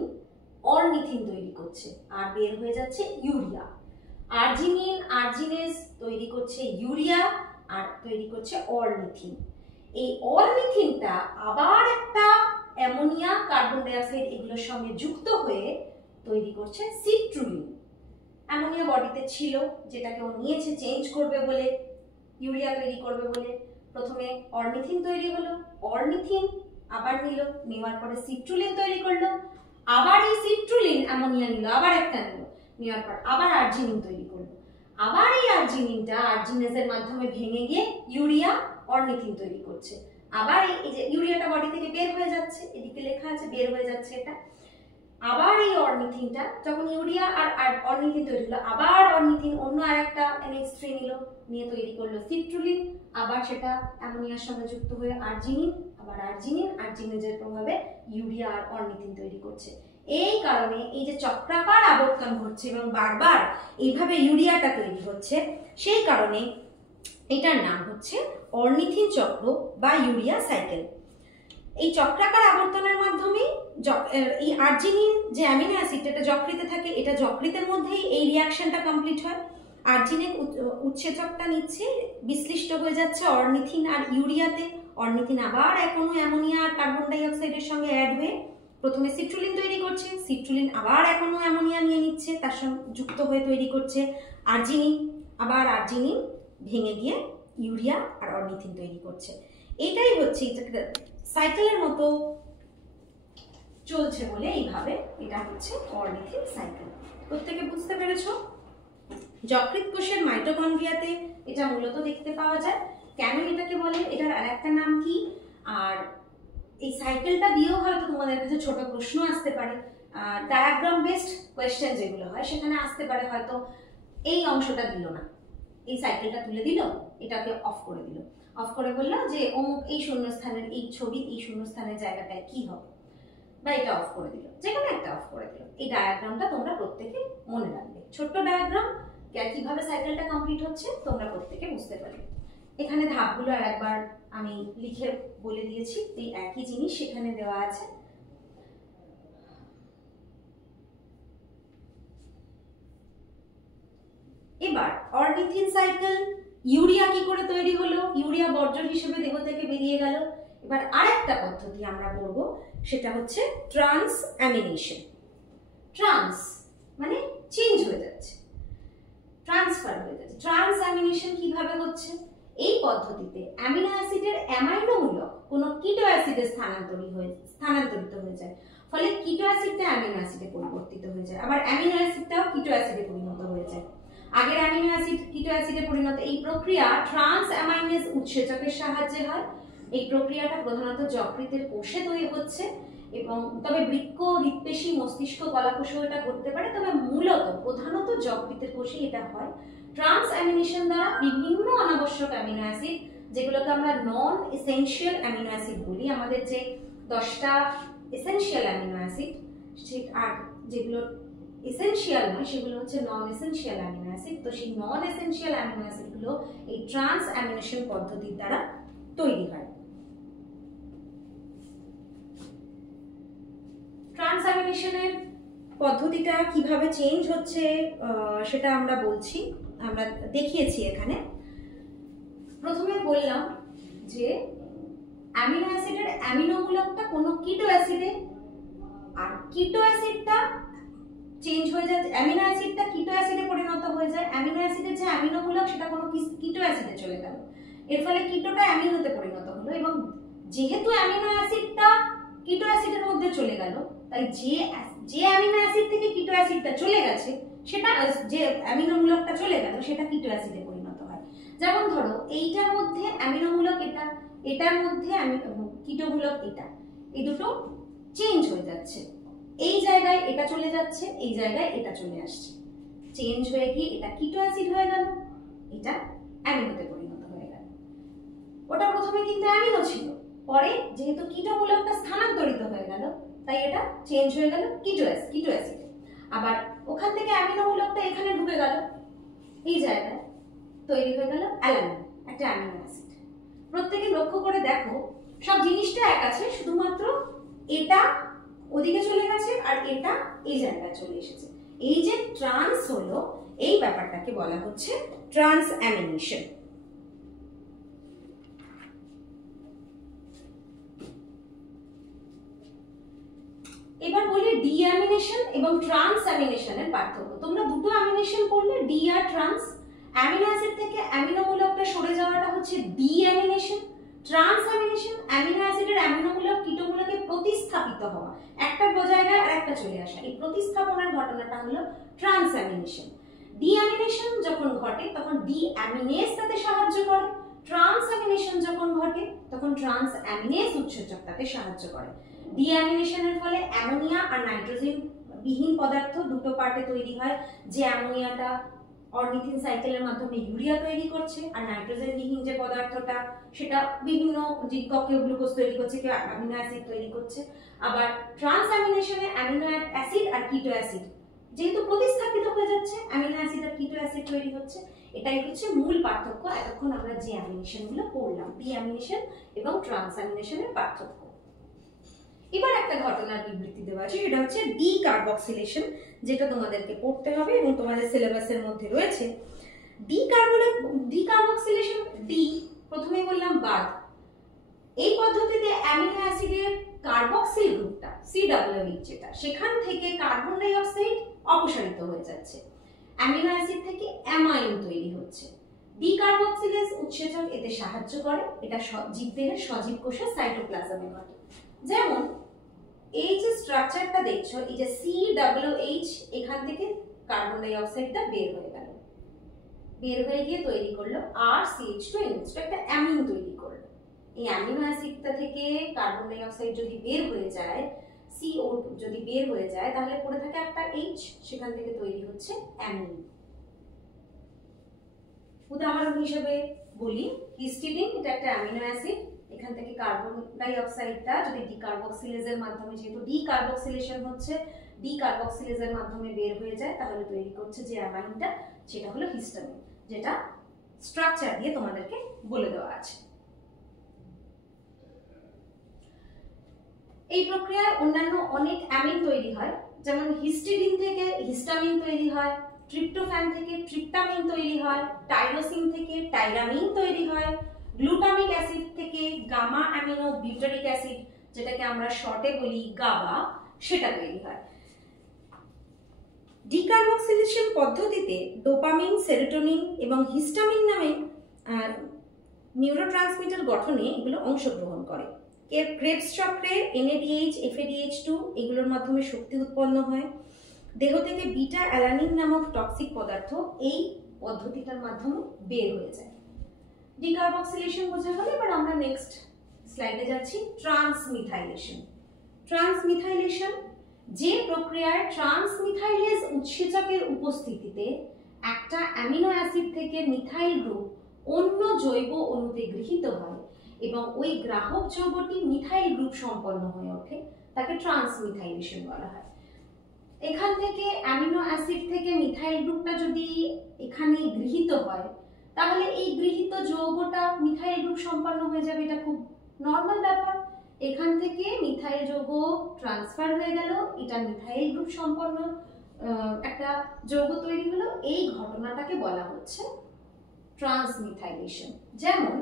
অরনিথিন তৈরি করছে আর বের হয়ে যাচ্ছে ইউরিয়া। আর্জিনিন আর্জিনেজ তৈরি করছে ইউরিয়া আর তৈরি করছে অরনিথিন। এই অরনিথিনটা আবার একটা অ্যামোনিয়া, কার্বন ডাই অক্সাইড এগুলোর সঙ্গে যুক্ত হয়ে তৈরি করছে সিট্রুলিন। অ্যামোনিয়া বডিতে ছিল, যেটাকে ও নিয়েছে চেঞ্জ করবে বলে, ইউরিয়া তৈরি করবে বলে। প্রথমে অরনিথিন তৈরি হলো, অরনিথিন আবার নিল, নেওয়ার পরে সিট্রুলিন তৈরি করলো, আবার এই সিট্রুলিন অ্যামোনিয়া নিল, আবার একটা নিল, নেওয়ার পর আবার আর্জিনিন তৈরি করলো, আবার এই আর্জিনিনটা আর্জিনেজের মাধ্যমে ভেঙে গিয়ে ইউরিয়া অর্নিথিন তৈরি করছে। আবার এই যে ইউরিয়াটা বডি থেকে বের হয়ে যাচ্ছে, এদিকে লেখা আছে বের হয়ে যাচ্ছে এটা, আবার এই অর্নিথিনটা যখন ইউরিয়া আর অর্নিথিন তৈরি হলো, আবার অর্নিথিন অন্য আরেকটা NH3 নিল, নিয়ে তৈরি করলো সিট্রুলিন, আবার সেটা অ্যামোনিয়ার সঙ্গে যুক্ত হয়ে আর্জিনিন, আবার আর্জিনেজের প্রভাবে ইউরিয়া আর অর্নিথিন তৈরি করছে। এই কারণে এই যে চক্রাকার আবর্তন ঘটছে এবং বারবার এইভাবে ইউরিয়াটা তৈরি হচ্ছে, সেই কারণে এটার নাম হচ্ছে অর্নিথিন চক্র বা ইউরিয়া সাইকেল। এই চক্রাকার আবর্তনের মাধ্যমে এই আর্জিনিন যে অ্যামিনো অ্যাসিড এটা যকৃতে থাকে, এটা যকৃতের মধ্যেই এই রিয়াকশনটা কমপ্লিট হয়। আর্জিনিন উৎসেচকটা নিচ্ছে, বিশ্লিষ্ট হয়ে যাচ্ছে অর্নিথিন আর ইউরিয়াতে, অর্নিথিন আবার এখনো অ্যামোনিয়া আর কার্বন ডাই অক্সাইডের সঙ্গে অ্যাড হয়ে প্রথমে সিট্রুলিন তৈরি করছে, সিট্রুলিন আবার এখনো অ্যামোনিয়া নিয়ে নিচ্ছে, তার সঙ্গে যুক্ত হয়ে তৈরি করছে আর্জিনিন, আবার আর্জিনিন ভেঙে গিয়ে ইউরিয়া আর অর্নিথিন তৈরি করছে। এটাই হচ্ছে সাইকেলের মতো চলছে বলে এইভাবে এটা হচ্ছে অর্নিথিন সাইকেল। প্রত্যেকে বুঝতে পেরেছো? যকৃৎ কোষের মাইটোকন্ড্রিয়াতে এটা মূলত দেখতে পাওয়া যায়। কেন এটাকে বলে, এটার আরেকটা নাম কি, আর এই সাইকেলটা দিয়েও হয়তো তোমাদের কাছে ছোট প্রশ্ন আসতে পারে, ডায়াগ্রাম বেসড কোয়েশ্চেন যেগুলো হয় সেখানে আসতে পারে, হয়তো এই অংশটা দিল না, এই সাইকেলটা তুলে দিল, এটাকে অফ করে দিল, অফ করে বললো যে অমুক এই শূন্যস্থানের এই ছবি এই শূন্যস্থানের জায়গাটায় কি হবে, বা এটা অফ করে দিল, যেখানে একটা অফ করে দিল। এই ডায়াগ্রামটা তোমরা প্রত্যেকে মনে রাখবে, ছোট্ট ডায়াগ্রাম, কিভাবে সাইকেলটা কমপ্লিট হচ্ছে তোমরা প্রত্যেকে বুঝতে পারবে। এখানে ধাপগুলো আর একবার আমি লিখে বলে দিয়েছি, এই একই জিনিস সেখানে দেওয়া আছে। এবার অর্নিথিন সাইকেল, ইউরিয়া কি করে তৈরি হলো, ইউরিয়া বর্জ্য হিসেবে দেহ থেকে বেরিয়ে গেল। এবার আরেকটা পদ্ধতি আমরা করব, সেটা হচ্ছে ট্রান্স অ্যামিনেশন। ট্রান্স মানে চেঞ্জ হয়ে যাচ্ছে, ট্রান্সফার হয়ে যাচ্ছে। ট্রান্স অ্যামিনেশন কিভাবে হচ্ছে, এই পদ্ধতিতে অ্যামিনো অ্যাসিডের অ্যামাইনোমূলক কোনো কিটো অ্যাসিডে স্থানান্তরিত হয়ে যায়, ফলে কিটো অ্যাসিডটা অ্যামিনো অ্যাসিডে পরিবর্তিত হয়ে যায়, আবার অ্যামিনো অ্যাসিডটাও কিটো অ্যাসিডে পরিণত হয়ে যায়। আগের অ্যামিনো অ্যাসিড কিটো অ্যাসিডে পরিণত, এই প্রক্রিয়া ট্রান্স অ্যামাইনেজ উৎসেচকের সাহায্যে হয়। এই প্রক্রিয়াটা প্রধানত যকৃতের কোষে তৈরি হচ্ছে, এবং তবে বৃক্ক, হৃৎপেশি, মস্তিষ্ক, গলাকোষেও এটা করতে পারে, তবে মূলত প্রধানত যকৃতের কোষে এটা হয়। ট্রান্স অ্যামিনেশন দ্বারা বিভিন্ন অনাবশ্যক অ্যামিনো অ্যাসিড, যেগুলোকে আমরা নন এসেনশিয়াল অ্যামিনো অ্যাসিড বলি, আমাদের যে 10টা এসেনশিয়াল অ্যামিনো অ্যাসিড, আর যেগুলো এসেনশিয়াল নয় সেগুলো হচ্ছে নন এসেনশিয়াল অ্যামিনো অ্যাসিড, তো সেই নন এসেনশিয়াল অ্যামিনো অ্যাসিডগুলো এই ট্রান্স অ্যামিনেশন পদ্ধতির দ্বারা তৈরি হয়। ট্রান্স অ্যামিনেশনের পদ্ধতিটা কিভাবে চেঞ্জ হচ্ছে সেটা আমরা বলছি, আমরা দেখিয়েছি এখানে। প্রথমে বললাম যে অ্যামিনো অ্যাসিডের অ্যামিনোমূলকটা কোনো কিটো অ্যাসিডে, আর কিটো অ্যাসিডটা চেঞ্জ হয়ে যায়, অ্যামিনো অ্যাসিডটা কিটো অ্যাসিডে পরিণত হয়ে যায়, অ্যামিনো অ্যাসিডের যে অ্যামিনোমূলক সেটা কোনো কিটো অ্যাসিডে চলে গেল, এর ফলে কিটোটা অ্যামিনোতে পরিণত হলো, এবং যেহেতু অ্যামিনো অ্যাসিডটা কিটো অ্যাসিডের মধ্যে চলে গেল, তাই যে অ্যামিনো অ্যাসিড থেকে কিটো অ্যাসিডটা চলে গেছে, সেটা যে অ্যামিনোমূলকটা চলে গেল সেটা কিটো অ্যাসিডে পরিণত হয়। যেমন ধরো এইটার মধ্যে অ্যামিনোমূলক এটা, এটার মধ্যে কিটোমূলক এটা, এই দুটো চেঞ্জ হয়ে যাচ্ছে, এই জায়গায় এটা চলে যাচ্ছে, এই জায়গায় এটা চলে আসছে, চেঞ্জ হয়ে গিয়ে এটা কিটো অ্যাসিড হয়ে গেল, এটা অ্যামিনোতে পরিণত হয়ে গেল। ওটা প্রথমে কিন্তু অ্যামিনো ছিল, পরে যেহেতু কিটোমূলকটা স্থানান্তরিত হয়ে গেল, তাই এটা চেঞ্জ হয়ে গেল কিটো অ্যাসিডে। আবার ওখান থেকে অ্যামিনোমূলকটা এখানে ঢুকে গেল, এই জায়গায় তৈরি হয়ে গেল অ্যালানিন, একটা অ্যামিনো অ্যাসিড। প্রত্যেকে লক্ষ্য করে দেখো, সব জিনিসটা এক আছে, শুধুমাত্র এটা ওদিকে চলে গেছে আর এটা এই জায়গায় চলে এসেছে। এই যে ট্রান্স হলো, এই ব্যাপারটাকে বলা হচ্ছে ট্রান্স অ্যামিনেশন। এবার বলি ডিঅ্যামিনেশন এবং ট্রান্স অ্যামিনেশনের পার্থক্য। তোমরা দুটো অ্যামিনেশন পড়লে, ডি আর ট্রান্স। অ্যামিনো অ্যাসিড থেকে অ্যামিনোমূলকটা সরে যাওয়াটা হচ্ছে ডিঅ্যামিনেশন, ট্রান্সঅ্যামিনেশন অ্যামিনো অ্যাসিডের অ্যামিনোমূলক কিটোমূলকে প্রতিস্থাপিত হওয়া, একটা জায়গায় আর একটা চলে আসা, এই প্রতিস্থাপনের ঘটনাটা হলো ট্রান্সঅ্যামিনেশন। ডিঅ্যামিনেশন যখন ঘটে তখন ডিঅ্যামিনেজ তাতে সাহায্য করে, ট্রান্সঅ্যামিনেশন যখন ঘটে তখন ট্রান্সঅ্যামিনেজ উৎসেচক তাতে সাহায্য করে। ডিঅ্যামিনেশনের ফলে অ্যামোনিয়া আর নাইট্রোজেন বিহীন পদার্থ দুটো পার্টে তৈরি হয়, যে অ্যামোনিয়াটা অর্নিথিন সাইকেলের মাধ্যমে ইউরিয়া তৈরি করছে, আর নাইট্রোজেন বিহীন যে পদার্থটা সেটা বিভিন্ন জীবককে গ্লুকোজ তৈরি করছে, কেউ অ্যামিনো অ্যাসিড তৈরি করছে। আবার ট্রান্সঅ্যামিনেশনে অ্যামিনো অ্যাসিড আর কিটো অ্যাসিড যেহেতু প্রতিস্থাপিত হয়ে যাচ্ছে, অ্যামিনো অ্যাসিড আর কিটো অ্যাসিড তৈরি হচ্ছে। এটাই হচ্ছে মূল পার্থক্য এতক্ষণ আমরা যে অ্যামিনেশন গুলো পড়লাম, ডিঅ্যামিনেশন এবং ট্রান্সঅ্যামিনেশনের পার্থক্য। এবার একটা ঘটনার বিবৃতি দেওয়া আছে, সেটা হচ্ছে ডিকার্বক্সিলেশন, যেটা তোমাদেরকে পড়তে হবে এবং তোমাদের সিলেবাসের মধ্যে রয়েছে। ডিকার্বক্সিলেশন, ডি প্রথমে বললাম বাদ। এই পদ্ধতিতে অ্যামিনো অ্যাসিডের কার্বক্সিল গ্রুপটা COOH যেটা, সেখান থেকে কার্বন ডাই অক্সাইড অপসারিত হয়ে যাচ্ছে, অ্যামিনো অ্যাসিড থেকে অ্যামাইন তৈরি হচ্ছে। ডিকার্বক্সিলেজ উৎসেচক এতে সাহায্য করে, এটা জীবদেহের সজীব কোষের সাইটোপ্লাজমে ঘটে। যেমন এই যে স্ট্রাকচারটা দেখছো, এই যে COOH, এখান থেকে কার্বন ডাই অক্সাইডটা বের হয়ে গেল, বের হয়ে গিয়ে তৈরি করলো RCH2NH2, একটা অ্যামিন তৈরি করলো। এই অ্যামিনো অ্যাসিডটা থেকে কার্বন ডাই অক্সাইড যদি বের হয়ে যায়, CO2 যদি বের হয়ে যায়, তাহলে পড়ে থাকে একটা H, সেখান থেকে তৈরি হচ্ছে অ্যামিন। উদাহরণ হিসেবে বলি, হিস্টিডিন, এটা একটা অ্যামিনো অ্যাসিড, এখান থেকে কার্বন ডাই অক্সাইডটা যদি ডিকার্বক্সিলেজের মাধ্যমে, যেহেতু ডিকার্বক্সিলেশন হচ্ছে, ডিকার্বক্সিলেজের মাধ্যমে বের হয়ে যায়, তাহলে তৈরি করছে যে অ্যামাইনটা, সেটা হলো হিস্টামিন, যেটা স্ট্রাকচার দিয়ে তোমাদেরকে বলে দেওয়া আছে। এই প্রক্রিয়ায় অন্যান্য অনেক অ্যামিন তৈরি হয়, যেমন হিস্টিডিন থেকে হিস্টামিন তৈরি হয়, ট্রিপ্টোফ্যান থেকে ট্রিপ্টামিন তৈরি হয়, টাইরোসিন থেকে টাইরামিন তৈরি হয়, গ্লুটামিক অ্যাসিড থেকে গামা অ্যামিনো বিউটারিক অ্যাসিড, যেটাকে আমরা শর্টে বলি গাবা, সেটা তৈরি হয়। ডিকার্বক্সিলেশন পদ্ধতিতে ডোপামিন, সেরোটোনিন এবং হিস্টামিন নামে নিউরোট্রান্সমিটার গঠনে এগুলো অংশগ্রহণ করে। ক্রেবস চক্রে NADH, FADH2 এগুলোর মাধ্যমে শক্তি উৎপন্ন হয়। দেহ থেকে বিটা অ্যালানিন নামক টক্সিক পদার্থ এই পদ্ধতিটার মাধ্যমে বের হয়ে যায়। ডিকার্বক্সিলেশন বোঝা গেল, এবার আমরা নেক্সট স্লাইডে যাচ্ছি। ট্রান্সমিথাইলেশন। ট্রান্সমিথাইলেশন যে প্রক্রিয়ায় ট্রান্সমিথাইলেজ উৎসেচকের উপস্থিতিতে একটা অ্যামিনো অ্যাসিড থেকে মিথাইল গ্রুপ অন্য জৈব অণুতে গৃহীত হয় এবং ওই গ্রাহক যৌগটি মিথাইল গ্রুপ সম্পন্ন হয়ে ওঠে, তাকে ট্রান্সমিথাইলেশন বলা হয়। এখান থেকে অ্যামিনো অ্যাসিড থেকে মিথাইল গ্রুপটা যদি এখানে গৃহীত হয়, তাহলে এই গৃহীত যৌগটা মিথাইল গ্রুপ সম্পন্ন হয়ে যাবে, এটা খুব নর্মাল ব্যাপার। এখান থেকে মিথাইল যৌগ ট্রান্সফার হয়ে গেল, এটা মিথাইল গ্রুপ সম্পন্ন একটা যৌগ তৈরি হলো, এই ঘটনাটাকে বলা হচ্ছে ট্রান্সমিথাইলেশন। যেমন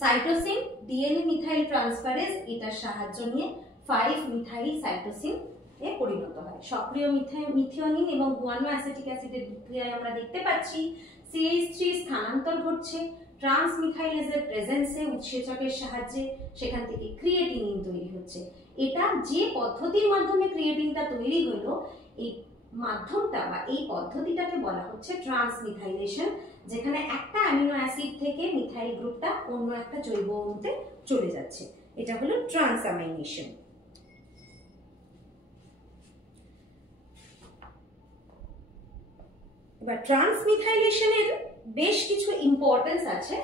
সাইটোসিন ডিএনএ মিথাইল ট্রান্সফারেজ, এটার সাহায্য নিয়ে 5-মিথাইল সাইটোসিন এ পরিণত হয়। সক্রিয় মিথিওনিন এবং গুয়ানো অ্যাসিটিক অ্যাসিডের বিক্রিয়ায় আমরা দেখতে পাচ্ছি CH3 স্থানান্তর ঘটছে ট্রান্সমিথাইলেজের প্রেজেন্সে, উৎসেচকের সাহায্যে সেখান থেকে ক্রিয়েটিনিন তৈরি হচ্ছে। এটা যে পদ্ধতির মাধ্যমে ক্রিয়েটিনটা তৈরি হলো, এই মাধ্যমটা বা এই পদ্ধতিটাকে বলা হচ্ছে ট্রান্সমিথাইলেশন, যেখানে একটা অ্যামিনো অ্যাসিড থেকে মিথাইল গ্রুপটা অন্য একটা জৈব অণুতে চলে যাচ্ছে, এটা হলো ট্রান্সঅ্যামাইনেশন। এবার ট্রান্সমিথাইলেশনের বেশ কিছু ইম্পর্টেন্স আছে।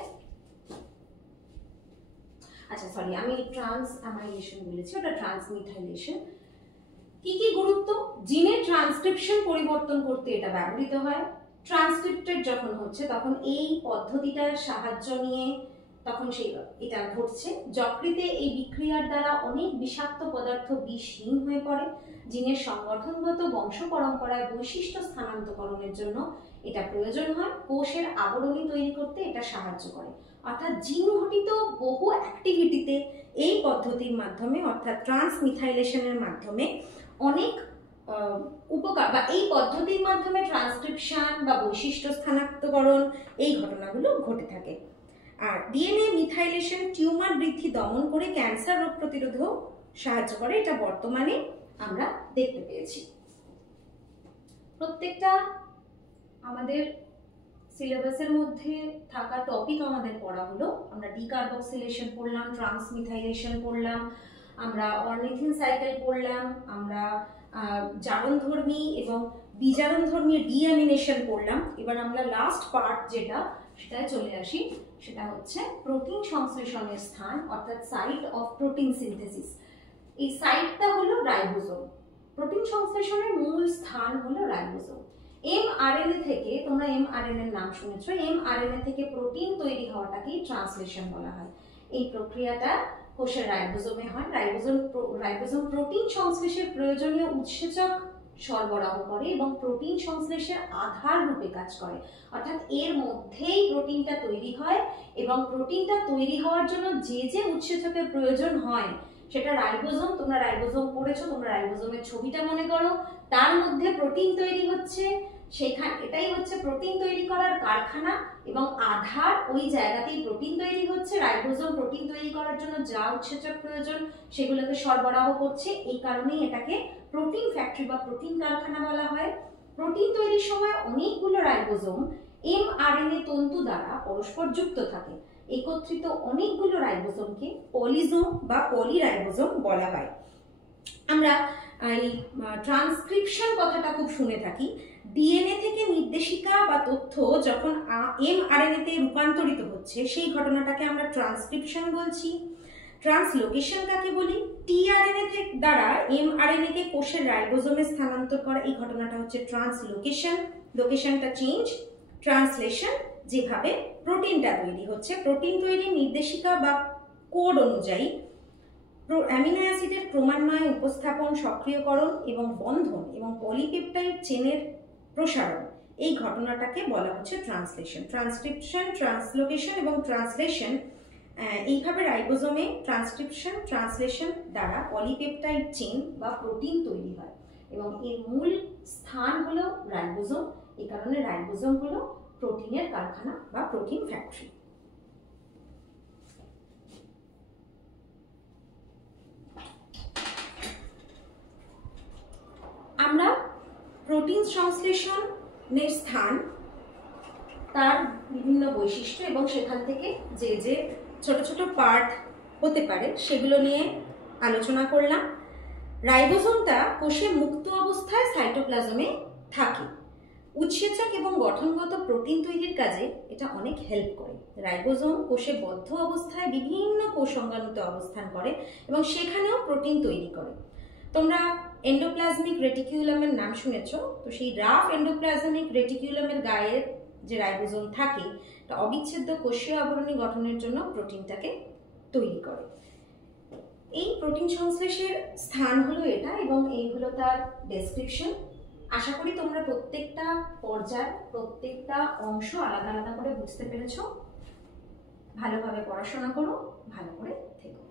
আচ্ছা সরি, আমি ট্রান্সঅ্যামাইনেশন বলেছি, ওটা ট্রান্সমিথাইলেশন। কি কি গুরুত্ব? জিনের ট্রান্সক্রিপশন পরিবর্তন করতে এটা ব্যবহৃত হয়। ট্রান্সক্রিপ্টেড যখন হচ্ছে তখন এই পদ্ধতিটার সাহায্য নিয়ে তখন এটা ঘটছে। যকৃতে এই বিক্রিয়ার দ্বারা অনেক বিষাক্ত পদার্থ বিষহীন হয়ে পড়ে। জিনের সংগঠনগত বংশ পরম্পরায় বৈশিষ্ট্য স্থানান্তকরণের জন্য এটা প্রয়োজন হয়। কোষের আবরণী তৈরি করতে এটা সাহায্য করে। অর্থাৎ জিন ঘটিত বহু অ্যাক্টিভিটিতে এই পদ্ধতির মাধ্যমে, অর্থাৎ ট্রান্সমিথাইলেশনের মাধ্যমে অনেক উপকার, বা এই পদ্ধতির মাধ্যমে ট্রান্সক্রিপশন বা বৈশিষ্ট্য স্থানান্তকরণ এই ঘটনাগুলো ঘটে থাকে। আর ডিএনএ মিথাইলেশন টিউমার বৃদ্ধি দমন করে ক্যান্সার রোগ প্রতিরোধেও সাহায্য করে, এটা বর্তমানে আমরা দেখতে পেয়েছি। প্রত্যেকটা আমাদের সিলেবাসের মধ্যে থাকা টপিক আমাদের পড়া হলো। আমরা ডিকার্বক্সিলেশন পড়লাম, ট্রান্সমিথাইলেশন পড়লাম, আমরা অর্নিথিন সাইকেল পড়লাম, আমরা জারণধর্মী এবং বিজারণধর্মী ডিঅ্যামিনেশন পড়লাম। এবার আমরা লাস্ট পার্ট সেটায় চলে আসি, সেটা হচ্ছে প্রোটিন সংশ্লেষণের স্থান, অর্থাৎ সাইট অফ প্রোটিন সিনথেসিস। এই সাইটটা হলো রাইবোজোম। প্রোটিন সংশ্লেষণের মূল স্থান হলো রাইবোজোম। এমআরএনএ থেকে, তোমরা এমআরএনএ এর নাম শুনেছো, এমআরএনএ থেকে প্রোটিন তৈরি হওয়াটাকেই ট্রান্সলেশন বলা হয়। এই প্রক্রিয়াটা কোষের রাইবোজোমে হয়। রাইবোজোম প্রোটিন সংশ্লেষের প্রয়োজনীয় উৎসেচক সরবরাহ করে এবং প্রোটিন সংশ্লেষের আধার রূপে কাজ করে, অর্থাৎ এর মধ্যেই প্রোটিনটা তৈরি হয় এবং প্রোটিনটা তৈরি হওয়ার জন্য যে যে উৎসেচকের প্রয়োজন হয় সেটা রাইবোজোম, তোমরা রাইবোজোম পড়েছো, তোমরা রাইবোজোমের ছবিটা মনে করো, তার মধ্যে প্রোটিন তৈরি হচ্ছে, এটাই হচ্ছে প্রোটিন তৈরি করার কারখানা এবং আধার ওই জায়গাতেই প্রোটিন তৈরি হচ্ছে। রাইবোজোম প্রোটিন তৈরি করার জন্য যা উৎসেচক প্রয়োজন সেগুলোকে সরবরাহ করছে, এই কারণেই এটাকে প্রোটিন ফ্যাক্টরি বা প্রোটিন কারখানা বলা হয়। প্রোটিন তৈরির সময় অনেকগুলো রাইবোজোম এমআরএনএ তন্তু দ্বারা পরস্পর যুক্ত থাকে। একত্রিত অনেকগুলো রাইবোজোমকে পলিজোম বা পলিরাইবোজোম বলা হয়। আমরা এই ট্রান্সক্রিপশন কথাটা খুব শুনে থাকি। ডিএনএ থেকে নির্দেশিকা বা তথ্য যখন এমআরএনএ তে রূপান্তরিত হচ্ছে সেই ঘটনাটাকে আমরা ট্রান্সক্রিপশন বলছি। ট্রান্সলোকেশন কাকে বলি? টিআরএনএ দ্বারা এমআরএনএ কে কোষের রাইবোজোমে স্থানান্তর করা, এই ঘটনাটা হচ্ছে ট্রান্সলোকেশন। লোকেশনটা চেঞ্জ। ট্রান্সলেশন, যেভাবে প্রোটিনটা তৈরি হচ্ছে, প্রোটিন তৈরির নির্দেশিকা বা কোড অনুযায়ী অ্যামিনো অ্যাসিডের ক্রমান্বয়ে উপস্থাপন, সক্রিয়করণ এবং বন্ধন এবং পলিপেপটাইড চেনের প্রসারণ, এই ঘটনাটাকে বলা হচ্ছে ট্রান্সলেশন। ট্রান্সক্রিপশন, ট্রান্সলোকেশন এবং ট্রান্সলেশন, এইভাবে রাইবোজোমে ট্রান্সক্রিপশন, ট্রান্সলেশন দ্বারা পলিপেপটাইড চেন বা প্রোটিন তৈরি হয় এবং এর মূল স্থান হলো রাইবোজোম। এই কারণে রাইবোজোম হলো প্রোটিনের কারখানা বা প্রোটিন ফ্যাক্টরি। আমরা প্রোটিন সংশ্লেষণের স্থান, তার বিভিন্ন বৈশিষ্ট্য এবং সেখান থেকে যে যে ছোট ছোট পার্ট হতে পারে সেগুলো নিয়ে আলোচনা করলাম। রাইবোজোমটা কোষে মুক্ত অবস্থায় সাইটোপ্লাজমে থাকে। উৎসেচক এবং গঠনগত প্রোটিন তৈরির কাজে এটা অনেক হেল্প করে। রাইবোজোম কোষে বদ্ধ অবস্থায় বিভিন্ন কোষ অঙ্গাণুতে অবস্থান করে এবং সেখানেও প্রোটিন তৈরি করে। তোমরা এন্ডোপ্লাজমিক রেটিকুলামের নাম শুনেছ, তো সেই রাফ এন্ডোপ্লাজমিক রেটিকুলামের গায়ে যে রাইবোজোম থাকে তা অবিচ্ছেদ্য কোষীয় আবরণী গঠনের জন্য প্রোটিনটাকে তৈরি করে। এই প্রোটিন সংশ্লেষের স্থান হলো এটা এবং এই হলো তার ডেসক্রিপশন। আশা করি তোমরা প্রত্যেকটা পর্যায়, প্রত্যেকটা অংশ আলাদা আলাদা করে বুঝতে পেরেছো। ভালোভাবে পড়াশোনা করো, ভালো করে থেকো।